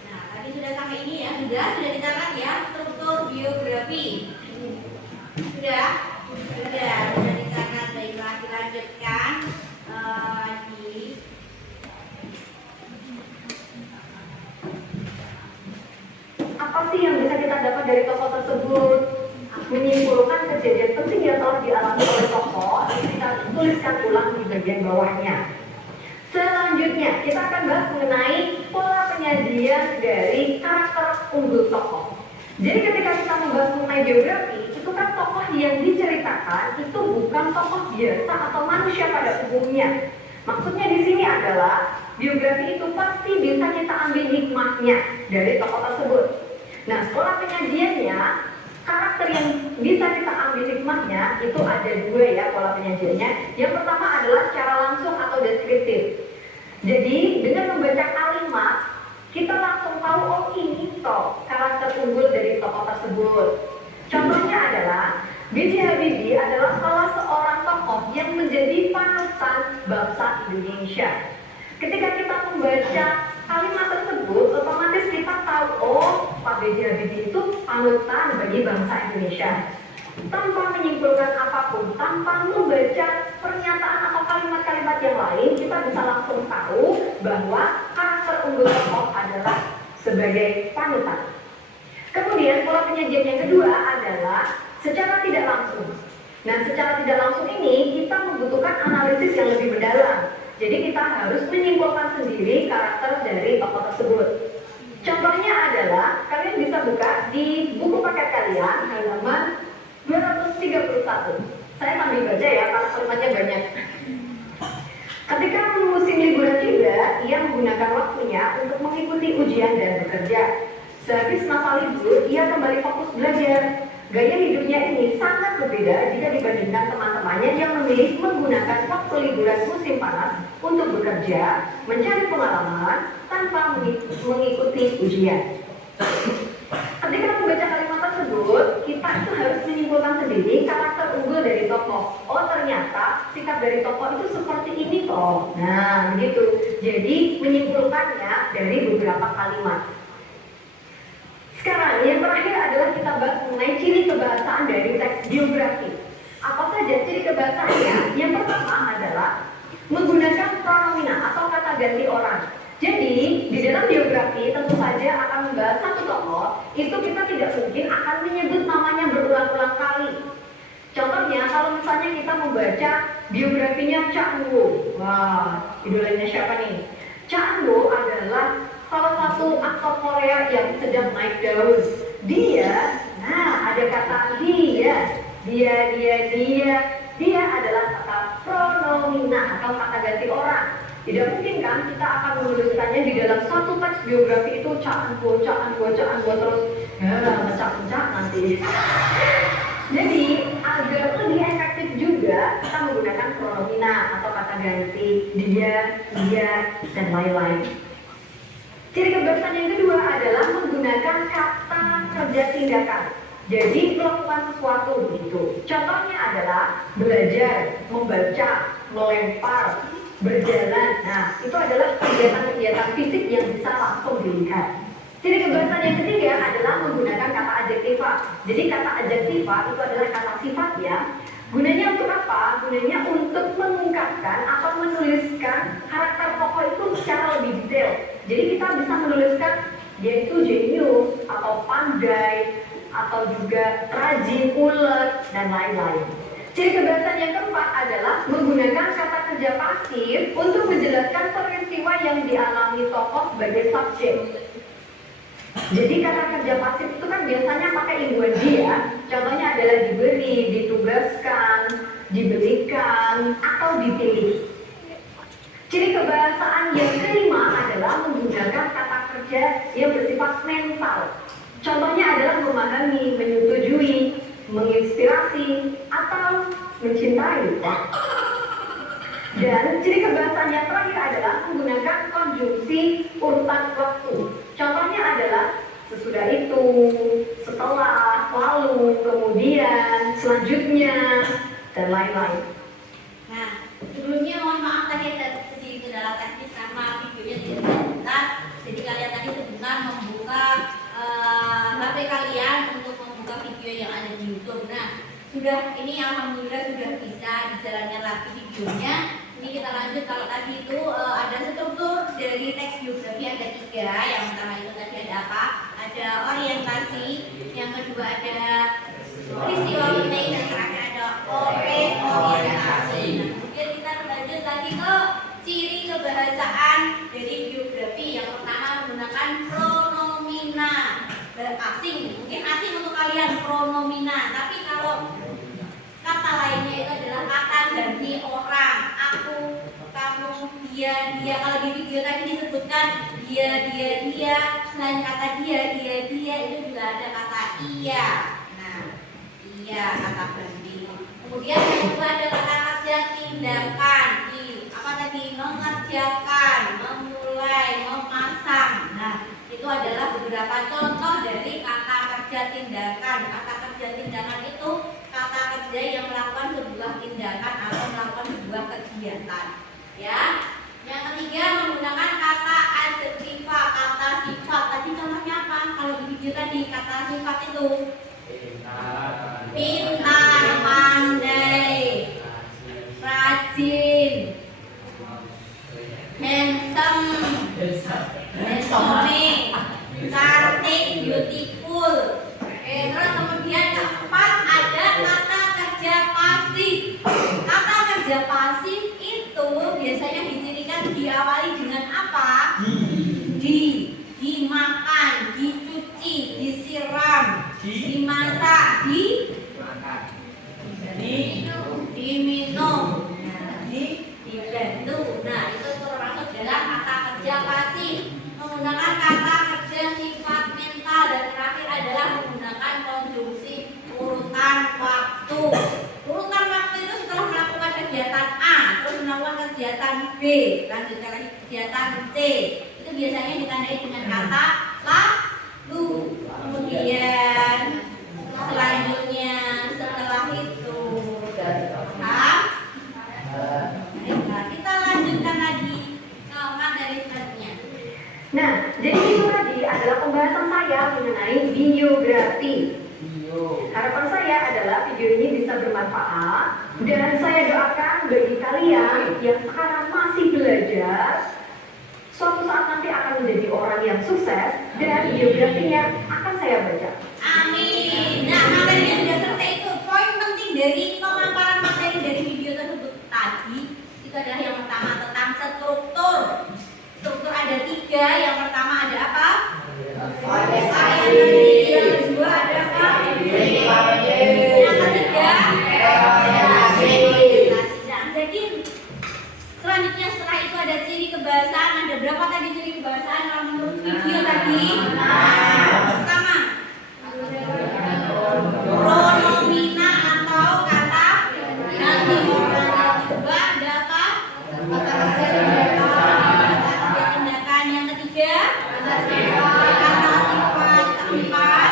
Nah, tadi sudah sampai ini ya, sudah dicatat ya struktur biografi. Sudah dicatat. Baiklah, kita lanjutkan di Apa sih yang bisa kita dapat dari tokoh tersebut? Menyimpulkan kejadian penting yang telah dialami oleh tokoh, kita tuliskan ulang di bagian bawahnya. Selanjutnya, kita akan bahas mengenai pola penyajian dari karakter unggul tokoh. Jadi ketika kita membahas mengenai biografi, itu kan tokoh yang diceritakan itu bukan tokoh biasa atau manusia pada umumnya. Maksudnya di sini adalah biografi itu pasti bisa kita ambil hikmahnya dari tokoh tersebut. Nah, pola penyajiannya, karakter yang bisa kita ambil hikmahnya itu ada dua ya pola penyajiannya. Yang pertama adalah secara langsung atau deskriptif. Jadi dengan membaca kalimat kita langsung tahu oh ini toh karakter unggul dari tokoh tersebut. Contohnya adalah B.J. Habibie adalah salah seorang tokoh yang menjadi panutan bangsa Indonesia. Ketika kita membaca kalimat tersebut, otomatis kita tahu oh Pak B.J. Habibie itu panutan bagi bangsa Indonesia. Tanpa menyimpulkan apapun, tanpa membaca pernyataan atau kalimat-kalimat yang lain, kita bisa langsung tahu bahwa karakter unggul tokoh adalah sebagai panutan. Kemudian pola penyajian yang kedua adalah secara tidak langsung. Nah, secara tidak langsung ini kita membutuhkan analisis yang lebih mendalam. Jadi kita harus menyimpulkan sendiri karakter dari tokoh tersebut. Contohnya adalah kalian bisa buka di buku paket kalian halaman 231. Saya sambil baca ya karena kalimatnya banyak. Ketika musim liburan tiba, ia menggunakan waktunya untuk mengikuti ujian dan bekerja. Sehabis masa libur, ia kembali fokus belajar. Gaya hidupnya ini sangat berbeda jika dibandingkan teman-temannya yang memilih menggunakan waktu liburan musim panas untuk bekerja, mencari pengalaman, tanpa mengikuti ujian. Ketika membaca kalimat tersebut, kita itu harus menyimpulkan sendiri karakter unggul dari tokoh. Oh ternyata sikap dari tokoh itu seperti ini toh. Nah begitu. Jadi menyimpulkannya dari beberapa kalimat. Sekarang yang terakhir adalah kita bahas mengenai ciri kebahasaan dari teks biografi. Apa saja ciri kebahasaannya? Yang pertama adalah menggunakan pronomina atau kata ganti orang. Jadi di dalam biografi tentu saja akan membahas satu tokoh, itu kita tidak mungkin akan menyebut namanya berulang-ulang kali. Contohnya kalau misalnya kita membaca biografinya Cha Eun-woo. Wah, idolanya siapa nih? Cha Eun-woo adalah salah satu aktor Korea yang sedang naik daun. Dia, nah ada kata dia adalah kata pronomina atau kata ganti orang. Tidak mungkin kan kita akan menuliskannya di dalam satu teks biografi itu Cha Eun-woo terus pecah-pecah nanti. Jadi agar lebih efektif juga kita menggunakan pronomina atau kata ganti dia, dan lain-lain. Ciri kebiasaan yang kedua adalah menggunakan kata kerja tindakan. Jadi melakukan sesuatu begitu. Contohnya adalah belajar, membaca, melempar, berjalan. Nah, itu adalah kegiatan-kegiatan fisik yang bisa langsung dilihat. Ciri kebiasaan yang ketiga adalah menggunakan kata adjektiva. Jadi kata adjektiva itu adalah kata sifat ya. Gunanya untuk apa? Gunanya untuk mengungkapkan atau menuliskan karakter tokoh itu secara lebih detail. Jadi kita bisa menuliskan dia itu jenius atau pandai atau juga rajin, ulet, dan lain-lain. Ciri kebiasaan yang keempat adalah menggunakan kata kerja pasif untuk menjelaskan peristiwa yang dialami tokoh sebagai subjek. Jadi kata kerja pasif itu kan biasanya pakai imbuhan dia. Contohnya adalah diberi, ditugaskan, diberikan, atau dipilih. Ciri kebahasaan yang kelima adalah menggunakan kata kerja yang bersifat mental. Contohnya adalah memahami, menyetujui, menginspirasi, atau mencintai. Dan ciri kebahasan yang terakhir adalah menggunakan konjungsi urutan waktu. Contohnya adalah sesudah itu, setelah, lalu, kemudian, selanjutnya, dan lain-lain. Nah, sebelumnya mohon maaf tadi ada sedikit kendala teknis karena videonya tidak sebentar. Jadi kalian tadi sebentar membuka HP kalian untuk membuka video yang ada di YouTube. Nah, sudah ini alhamdulillah sudah bisa dijalankan lagi videonya. Ini kita lanjut. Kalau tadi itu ada struktur dari teks biografi ada 3. Yang pertama itu tadi ada apa? Ada orientasi. Yang kedua ada peristiwa penting dan terakhir ada orientasi. Nah, kemudian kita lanjut lagi ke ciri kebahasaan dari biografi. Yang pertama menggunakan pronomina. Asing, mungkin asing untuk kalian pronomina, tapi kalau kata lainnya itu adalah kata ganti orang. Aku, kamu, dia. Kalau di video tadi disebutkan dia. Selain kata dia itu juga ada kata iya. Nah, iya kata ganti. Kemudian yang kedua ada kata kerja tindakan. Apa tadi? Mengerjakan, memulai, memasang. Nah, itu adalah beberapa contoh dari kata kerja tindakan. Kata kerja tindakan itu kata kerja yang melakukan sebuah tindakan atau melakukan sebuah kegiatan. Ya. Yang ketiga menggunakan kata adjektiva, kata sifat. Tadi contohnya apa? Kalau di video tadi kata sifat itu pintar, pandai, rajin, handsome, cantik, beautiful. Terus kemudian keempat ada kata kerja pasif. Kata kerja pasif itu biasanya dicirikan diawali dengan apa? Dimakan, dicuci, disiram, dimasak, diminum, dibantu. Nah, itu termasuk dalam kata kerja pasif. Menggunakan kata kerja sifat mental dan terakhir adalah menggunakan konjungsi urutan waktu. Urutan waktu itu setelah melakukan kegiatan A, terus melakukan kegiatan B, lanjutkan lagi kegiatan C. Itu biasanya ditandai dengan kata lalu. Kemudian selanjutnya setelah itu. Nah, kita lanjutkan lagi ke materi selanjutnya. Nah, jadi itu tadi adalah pembahasan saya mengenai biografi. Harapan saya adalah video ini bisa bermanfaat dan saya doakan bagi kalian yang sekarang masih belajar, suatu saat nanti akan menjadi orang yang sukses dan biografinya akan saya baca. Amin. Nah, materinya sudah selesai. Itu poin penting dari pemaparan materi dari video tersebut tadi. Itu adalah yang pertama tentang struktur. Struktur ada 3. Yang pertama ada apa? Orientasi. Yang kedua ada apa? Yang ketiga orientasi. Nah, jadi selanjutnya setelah itu ada ciri kebahasaan. Ada berapa tadi ciri kebahasaan kalau menurut video tadi? Pertama pronomina atau kata ganti orang. Yang kedua ada apa? Kata kerja tindakan. Yang ketiga kata sifat. Keempat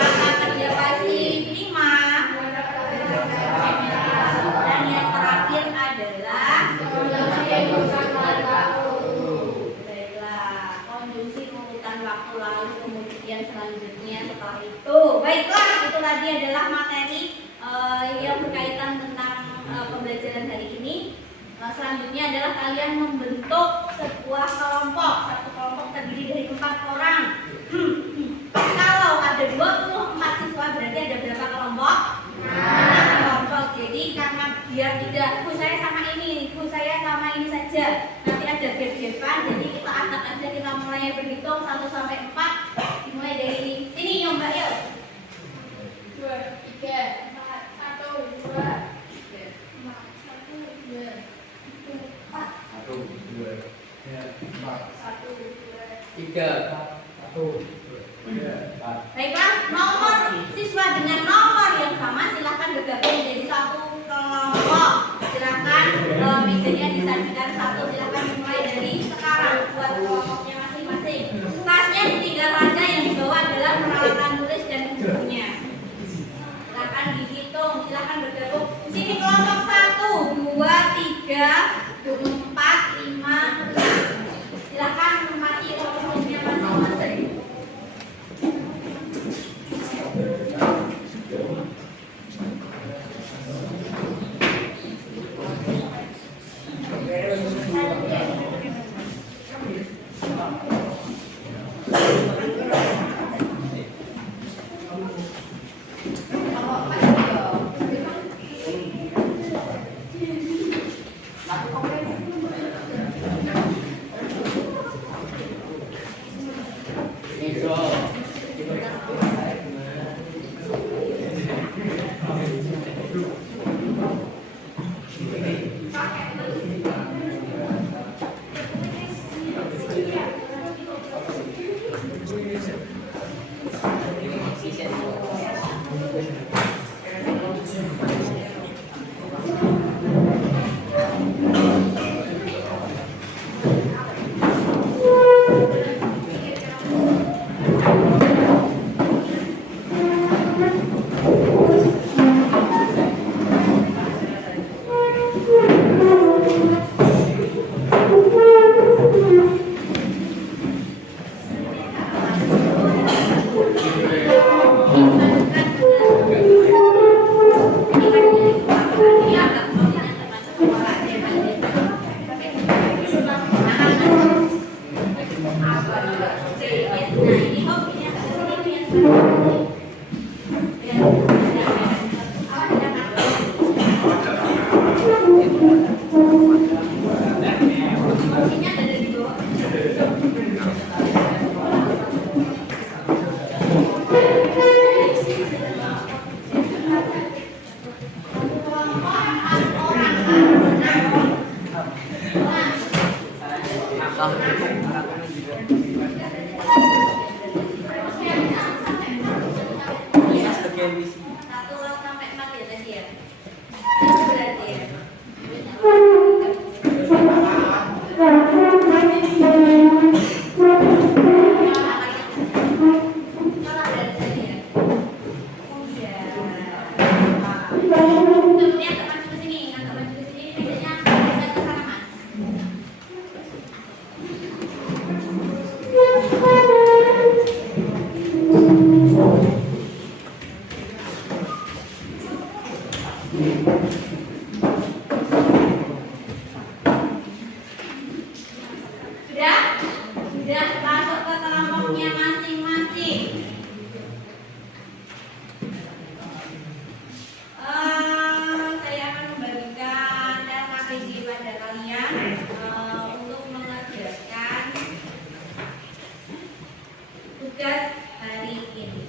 kata kerja pasif. 5 dan yang terakhir adalah baiklah konjungsi urutan waktu lalu kemudian selanjutnya setelah itu. Baiklah, itu tadi adalah materi yang berkaitan tentang pembelajaran hari ini. Selanjutnya adalah kalian membentuk sebuah kelompok. Satu kelompok terdiri dari 4 orang. Kalau ada 24 siswa berarti ada berapa kelompok? 6 kelompok. Jadi karena biar tidak saya sama ini saja, nanti ada gap-gapan. Jadi kita angkat aja, kita mulai berhitung 1 sampai 4. Dimulai dari sini ya Mbak, yuk. 2, 3, 4, 1, 2, 3, 4, 1, 2, 3. Baiklah, nomor siswa dengan nomor yang sama silahkan bergabung silakan bergabung. Di sini kelompok 1, 2, 3, 4, 5, 6. Silakan menempati kelompoknya masing-masing. Satu sampai 4 ya tadi ya. Berarti ya. Sudah masuk ke kelompoknya masing-masing. Saya akan membagikan LKPD pada kalian untuk mengerjakan tugas hari ini.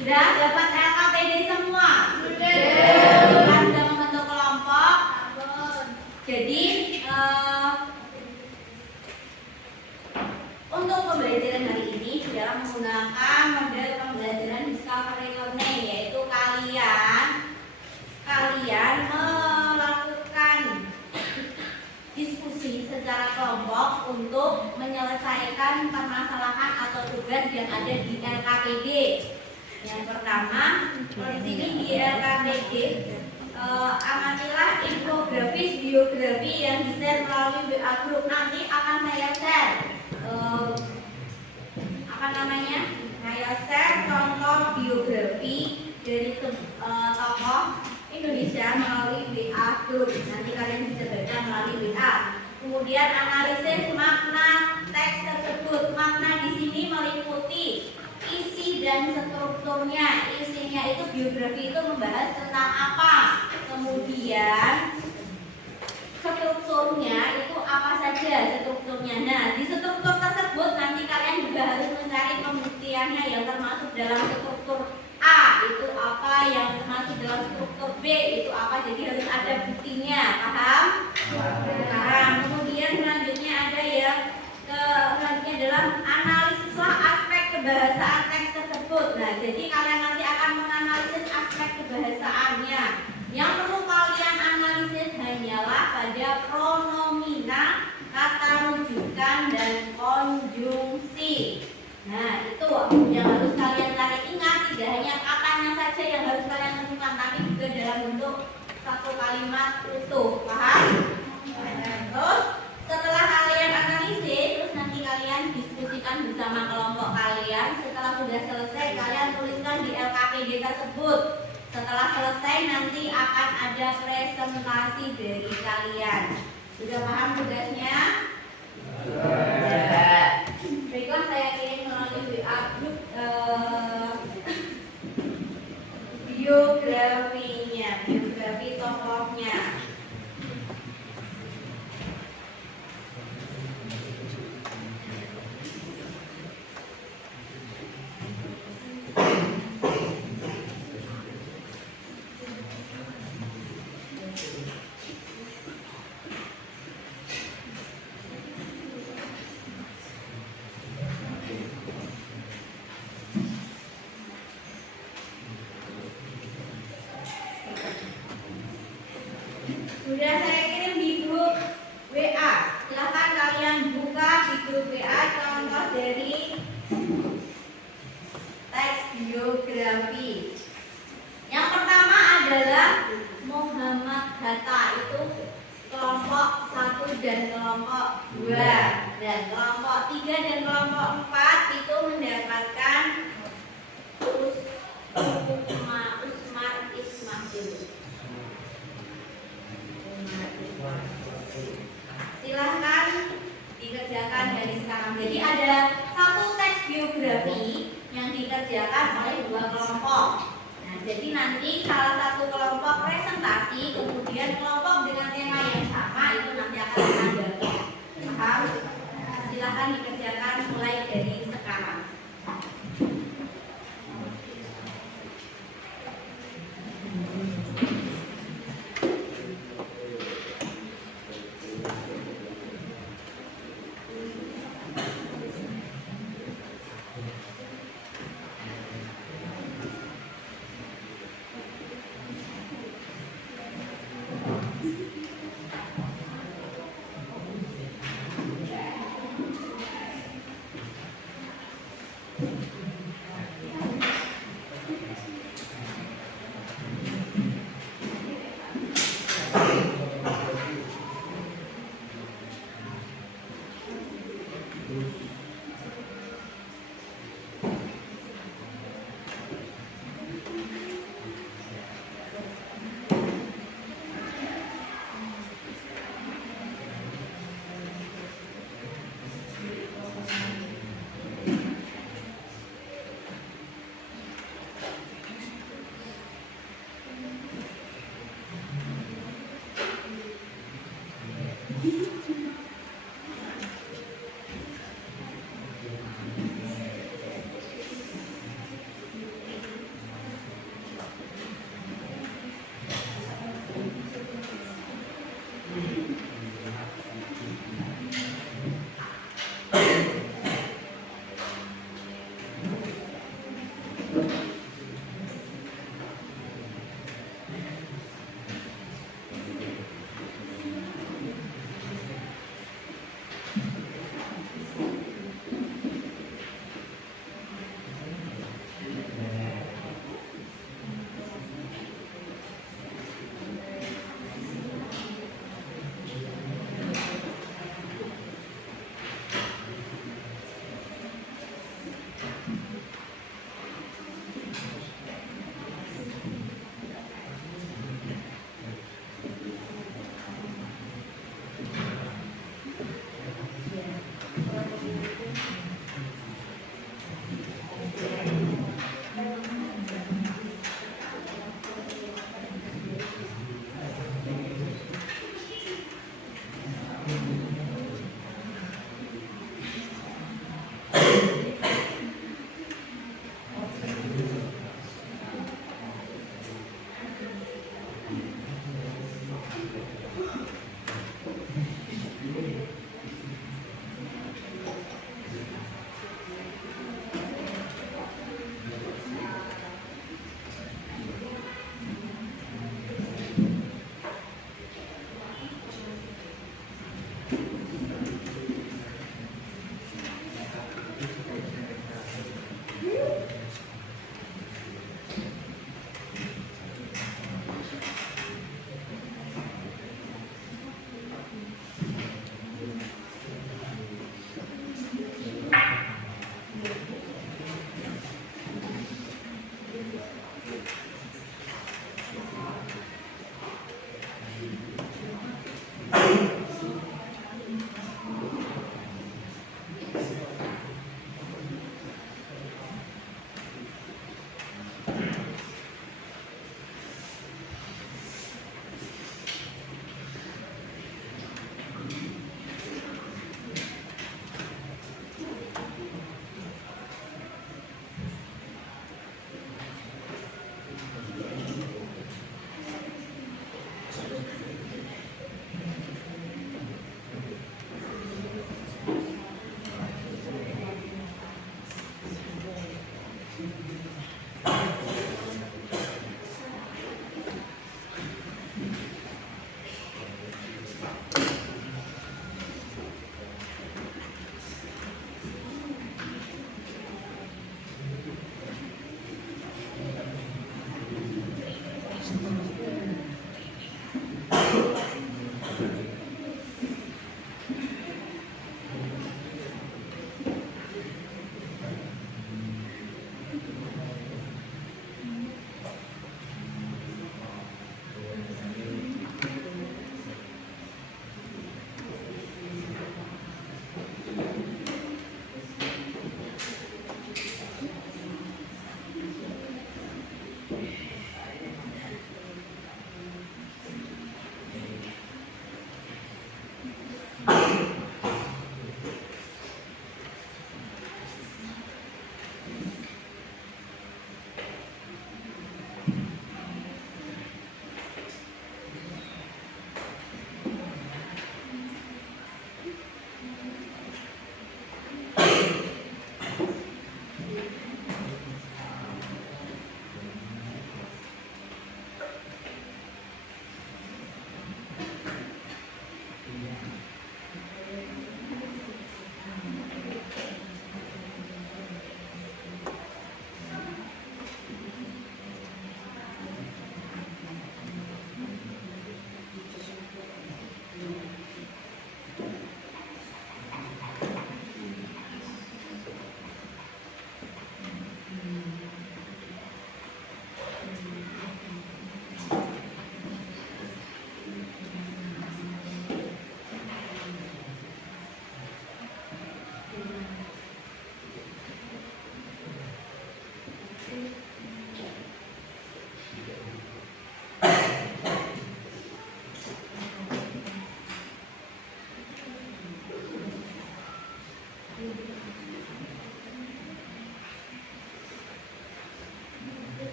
Sudah dapat LKPD semua? Sudah membentuk kelompok. Jadi untuk pembelajaran hari ini dalam menggunakan model pembelajaran discovery learning, yaitu kalian melakukan diskusi secara kelompok untuk menyelesaikan permasalahan atau tugas yang ada di LKPD. Yang pertama, di sini di LKPD, amatilah infografis biografi yang di-share melalui WA group. Nanti akan saya share saya share contoh biografi dari tokoh Indonesia melalui WA group. Nanti kalian bisa baca melalui WA. Kemudian analisis makna teks tersebut. Makna di sini meliputi isi dan strukturnya. Isinya itu biografi itu membahas tentang apa. Kemudian strukturnya itu apa saja strukturnya. Nah, di struktur tersebut nanti kalian juga harus mencari pembuktiannya yang termasuk dalam struktur A itu apa, yang termasuk dalam struktur B itu apa. Jadi harus ada buktinya, paham? ada pronomina, kata rujukan, dan konjungsi. Nah, itu yang harus kalian ingat. Tidak hanya katanya saja yang harus kalian temukan, tapi juga dalam bentuk satu kalimat utuh. Paham? Terus setelah kalian analisis, terus nanti kalian diskusikan bersama kelompok kalian. Setelah sudah selesai, kalian tuliskan di LKPD tersebut. Setelah selesai nanti akan ada presentasi dari kalian. Sudah paham tugasnya? Baiklah, saya kirim melalui WA grup biografi tokohnya. Sudah saya kirim di grup WA. Silahkan kalian buka di grup WA contoh dari teks biografi. Yang pertama adalah Muhammad Hatta, itu kelompok 1 dan kelompok 2. Dan kelompok 3 dan kelompok 4 itu mendapatkan Usmar Ismail. Silahkan dikerjakan dari sekarang. Jadi ada satu teks biografi yang dikerjakan oleh 2 kelompok. Nah, jadi nanti salah satu kelompok presentasi, kemudian kelompok dengan tema yang sama itu nanti akan ada. Paham? Silahkan dikerjakan mulai dari sekarang.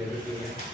biologinya.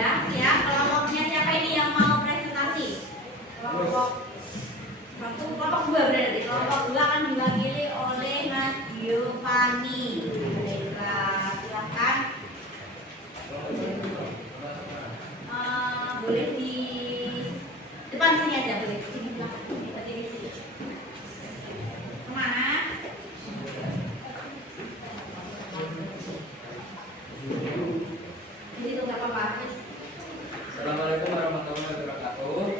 Ya, siap. Kelompoknya siapa ini yang mau presentasi? Kelompok satu, kelompok dua berarti. Kelompok dua akan diwakili oleh Mas Giovanni. Baiklah, silakan. Boleh di depan sini aja, boleh. Sini belakang. Berdiri sini. Kemana? Di situ nggak apa-apa. Assalamualaikum warahmatullahi wabarakatuh.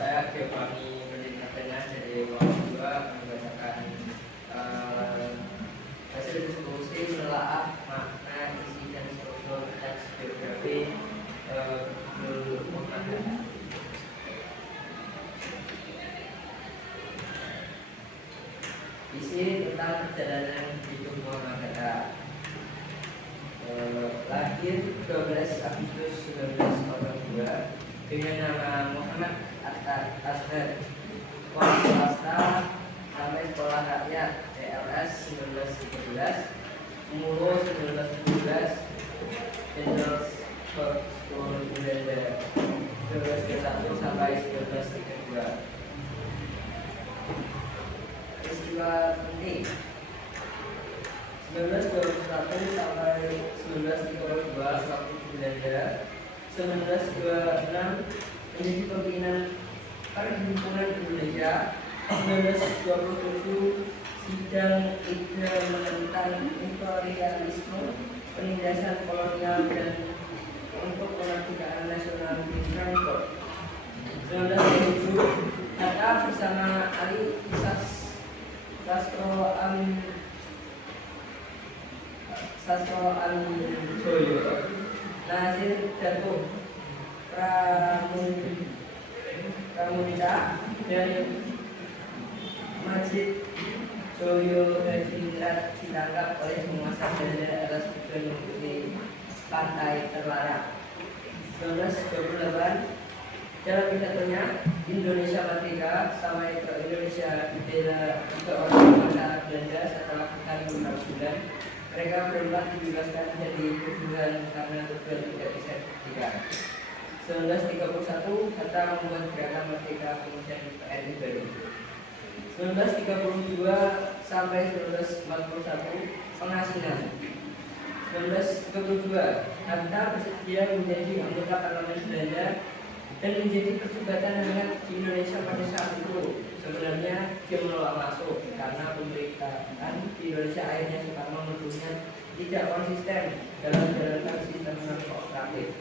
Saya Giovanni Berdina dari kelompok 2 membacakan hasil diskusi menelaah makna, isi, dan struktur teks biografi berjudul Muhammad. Isi tentang perjalanan hidup Muhammad Hatta. Lahir 12 Agustus 1902 dengan nama Muhammad Hatta Azhar, sekolah swasta sampai sekolah rakyat TLS 1913, Mulu 1917, Angels School Belanda 1921 sampai 1932. Peristiwa penting 1921 sampai 1932 waktu di Belanda, 1926 menjadi pimpinan Perhimpunan Indonesia, 1927 sidang ide menentang imperialisme, penindasan kolonial dan untuk kemerdekaan nasional di Frankfurt. 1927 Hatta bersama Ali Sastro Amjoyo, Nazir Datuk Pramudia dan Majid Joyo Hadiningrat ditangkap oleh penguasa Belanda atas tuduhan di pantai terlarang. 1928 dalam pidatonya Indonesia Merdeka, sampai ke Indonesia dibela juga oleh pemerintah Belanda setelah bertahan beberapa bulan. Mereka berempat dibebaskan dari tuduhan karena tuduhan tidak bisa dibuktikan. 1931 Hatta membuat gerakan merdeka kemudian PNI baru. 1932 sampai 1941 pengasingan. 1932 Hatta bersedia menjadi anggota parlemen Belanda dan menjadi perdebatan hangat di Indonesia pada saat itu. Sebenarnya dia menolak masuk karena pemerintahan di Indonesia akhirnya Soekarno menuduhnya tidak konsisten dalam menjalankan sistem kooperatif.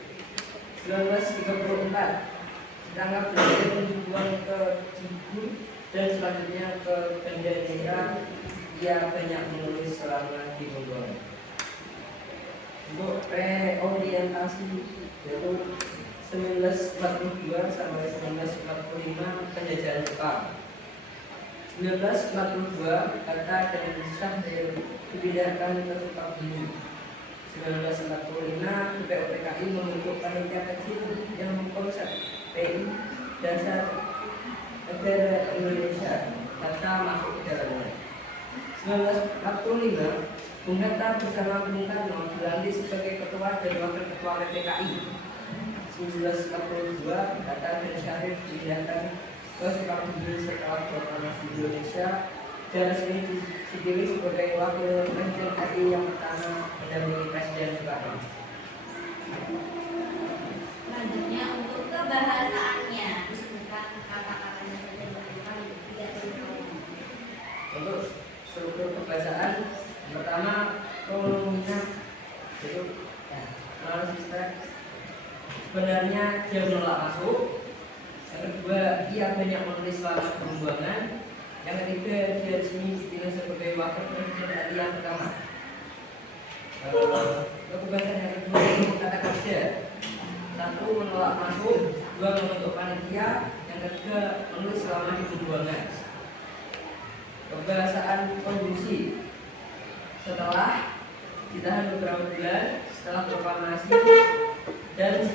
1934 ditangkap Belanda dan dibuang ke Cibubur dan selanjutnya ke Banda Neira. Ia banyak menulis selama di pembuangan. Untuk reorientasi yaitu 1942 sampai 1945 penjajahan Jepang. 1942 Hatta dan Syahrir dipindahkan ke Sukabumi. 1945 BPOPKI membentuk panitia kecil yang mengkonsep PI Dasar Negara Indonesia. Hatta masuk ke dalamnya. 1945 Bung Hatta bersama Bung Karno dilantik sebagai ketua dan wakil ketua PPKI. 1942 Hatta dan Syahrir dipindahkan ke Sukabumi setelah proklamasi Indonesia dan resmi dipilih sebagai wakil presiden RI yang pertama mendampingi Presiden Soekarno. Selanjutnya untuk kebahasaannya, bukan kata-katanya saja, bukan tidak terlalu. Untuk struktur kebahasaan pertama kronologinya itu analisis teks. Sebenarnya dia menolak masuk. Yang kedua, ia banyak menulis selama pembuangan. Yang ketiga, dia resmi dipilih sebagai wakil presiden RI yang pertama. Kebebasan yang kedua itu kata kerja. 1. Menolak masuk. 2. Membentuk panitia. Yang ketiga, menulis selama di pembuangan. Kebahasaan kondusi. Setelah ditahan beberapa bulan setelah proklamasi dan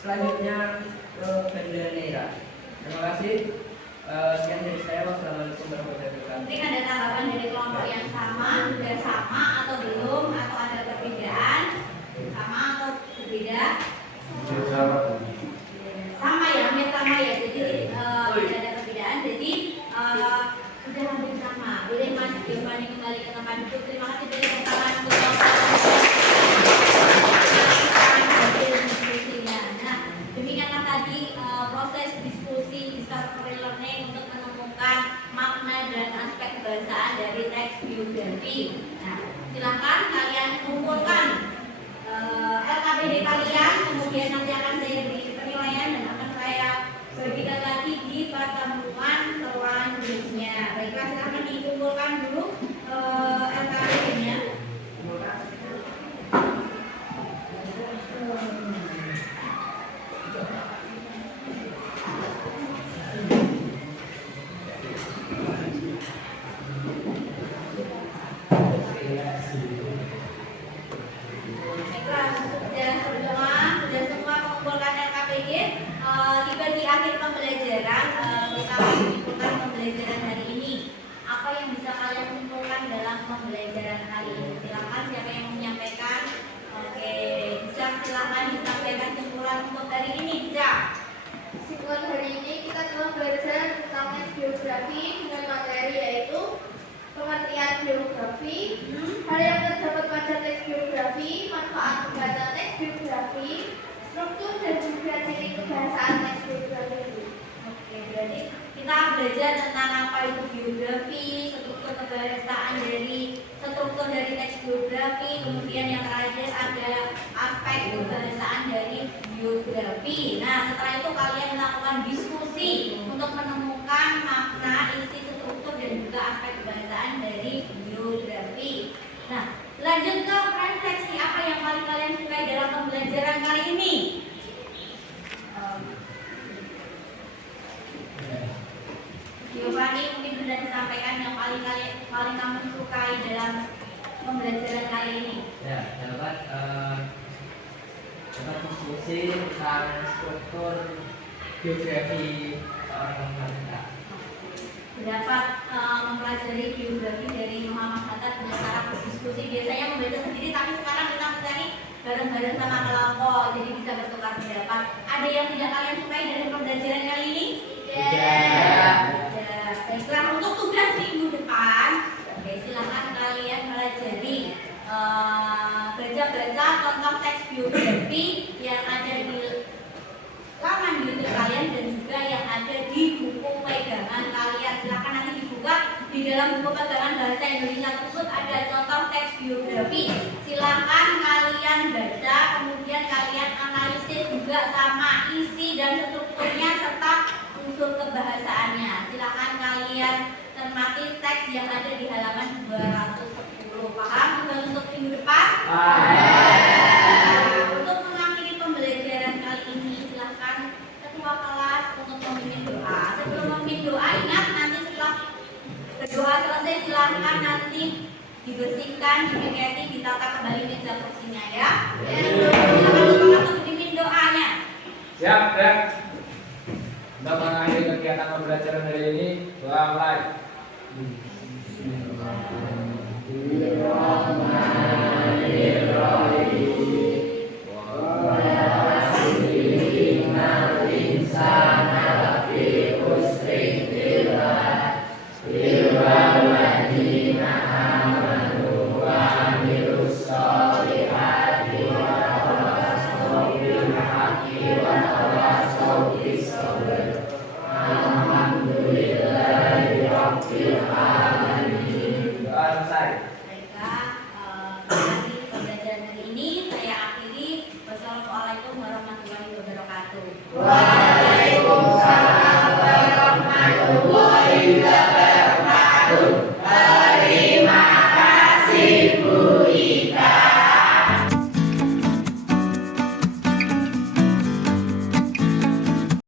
selanjutnya ke Banda Neira. Terima kasih. Sekian dari saya. Wassalamualaikum warahmatullahi wabarakatuh. Mungkin ada tanggapan dari kelompok yang sama, sudah sama atau belum, atau ada perbedaan? Sama atau berbeda? Sama ya, hampir sama ya. Jadi tidak ada perbedaan. Jadi sudah hampir sama. Boleh Mas Giovanni kembali ke tempat duduk. Terima kasih dari tangan untuk diskusinya. Nah, demikianlah tadi proses diskusi discovery learning untuk menemukan makna dan aspek kebahasaan dari teks biografi. Nah, silakan kalian kumpulkan LKPD kalian, kemudian nanti akan saya beri penilaian dan akan saya bagikan lagi di pertemuan selanjutnya. Baiklah, silakan dikumpulkan dulu LKPD-nya. Sudah semua mengumpulkan LKPD. Tiba di akhir pembelajaran, kita menyimpulkan pembelajaran hari ini. Apa yang bisa kalian simpulkan dalam pembelajaran kali ini? Silakan, siapa yang menyampaikan? Oke, bisa silakan disampaikan simpulan untuk hari ini. Bisa. Kesimpulan hari ini kita telah belajar tentang teks biografi dengan materi yaitu pengertian biografi, hal yang terdapat pada teks biografi, manfaat membaca teks biografi, struktur dan juga ciri kebahasaan teks biografi itu. Oke, berarti kita belajar tentang apa itu biografi, struktur kebahasaan struktur dari teks biografi, kemudian yang terakhir ada aspek kebahasaan dari biografi. Nah, setelah itu kalian melakukan diskusi untuk menemukan makna, isi, struktur dan juga aspek kebahasaan dari biografi. Nah, lanjut ke refleksi, apa yang paling kalian sukai dalam pembelajaran kali ini? Giovanni mungkin sudah disampaikan yang paling kamu sukai dalam pembelajaran kali ini. Ya, dapat diskusi tentang struktur biografi seorang wanita. Dapat mempelajari biografi dari Muhammad Hatta dengan cara berdiskusi. Biasanya membaca sendiri, tapi sekarang kita mencari bareng-bareng sama kelompok, jadi bisa bertukar pendapat. Ada yang tidak kalian sukai dari pembelajaran kali ini? Tidak. Baiklah, untuk tugas minggu depan, oke, silakan kalian pelajari baca-baca contoh teks biografi yang ada di laman YouTube kalian dan juga yang ada di buku pegangan kalian. Silakan nanti dibuka, di dalam buku pegangan bahasa Indonesia tersebut ada contoh teks biografi. Silakan kalian baca, kemudian kalian analisis juga sama isi dan strukturnya serta unsur kebahasaannya. Silakan kalian cermati teks yang ada di halaman 210. Paham tugas untuk minggu depan?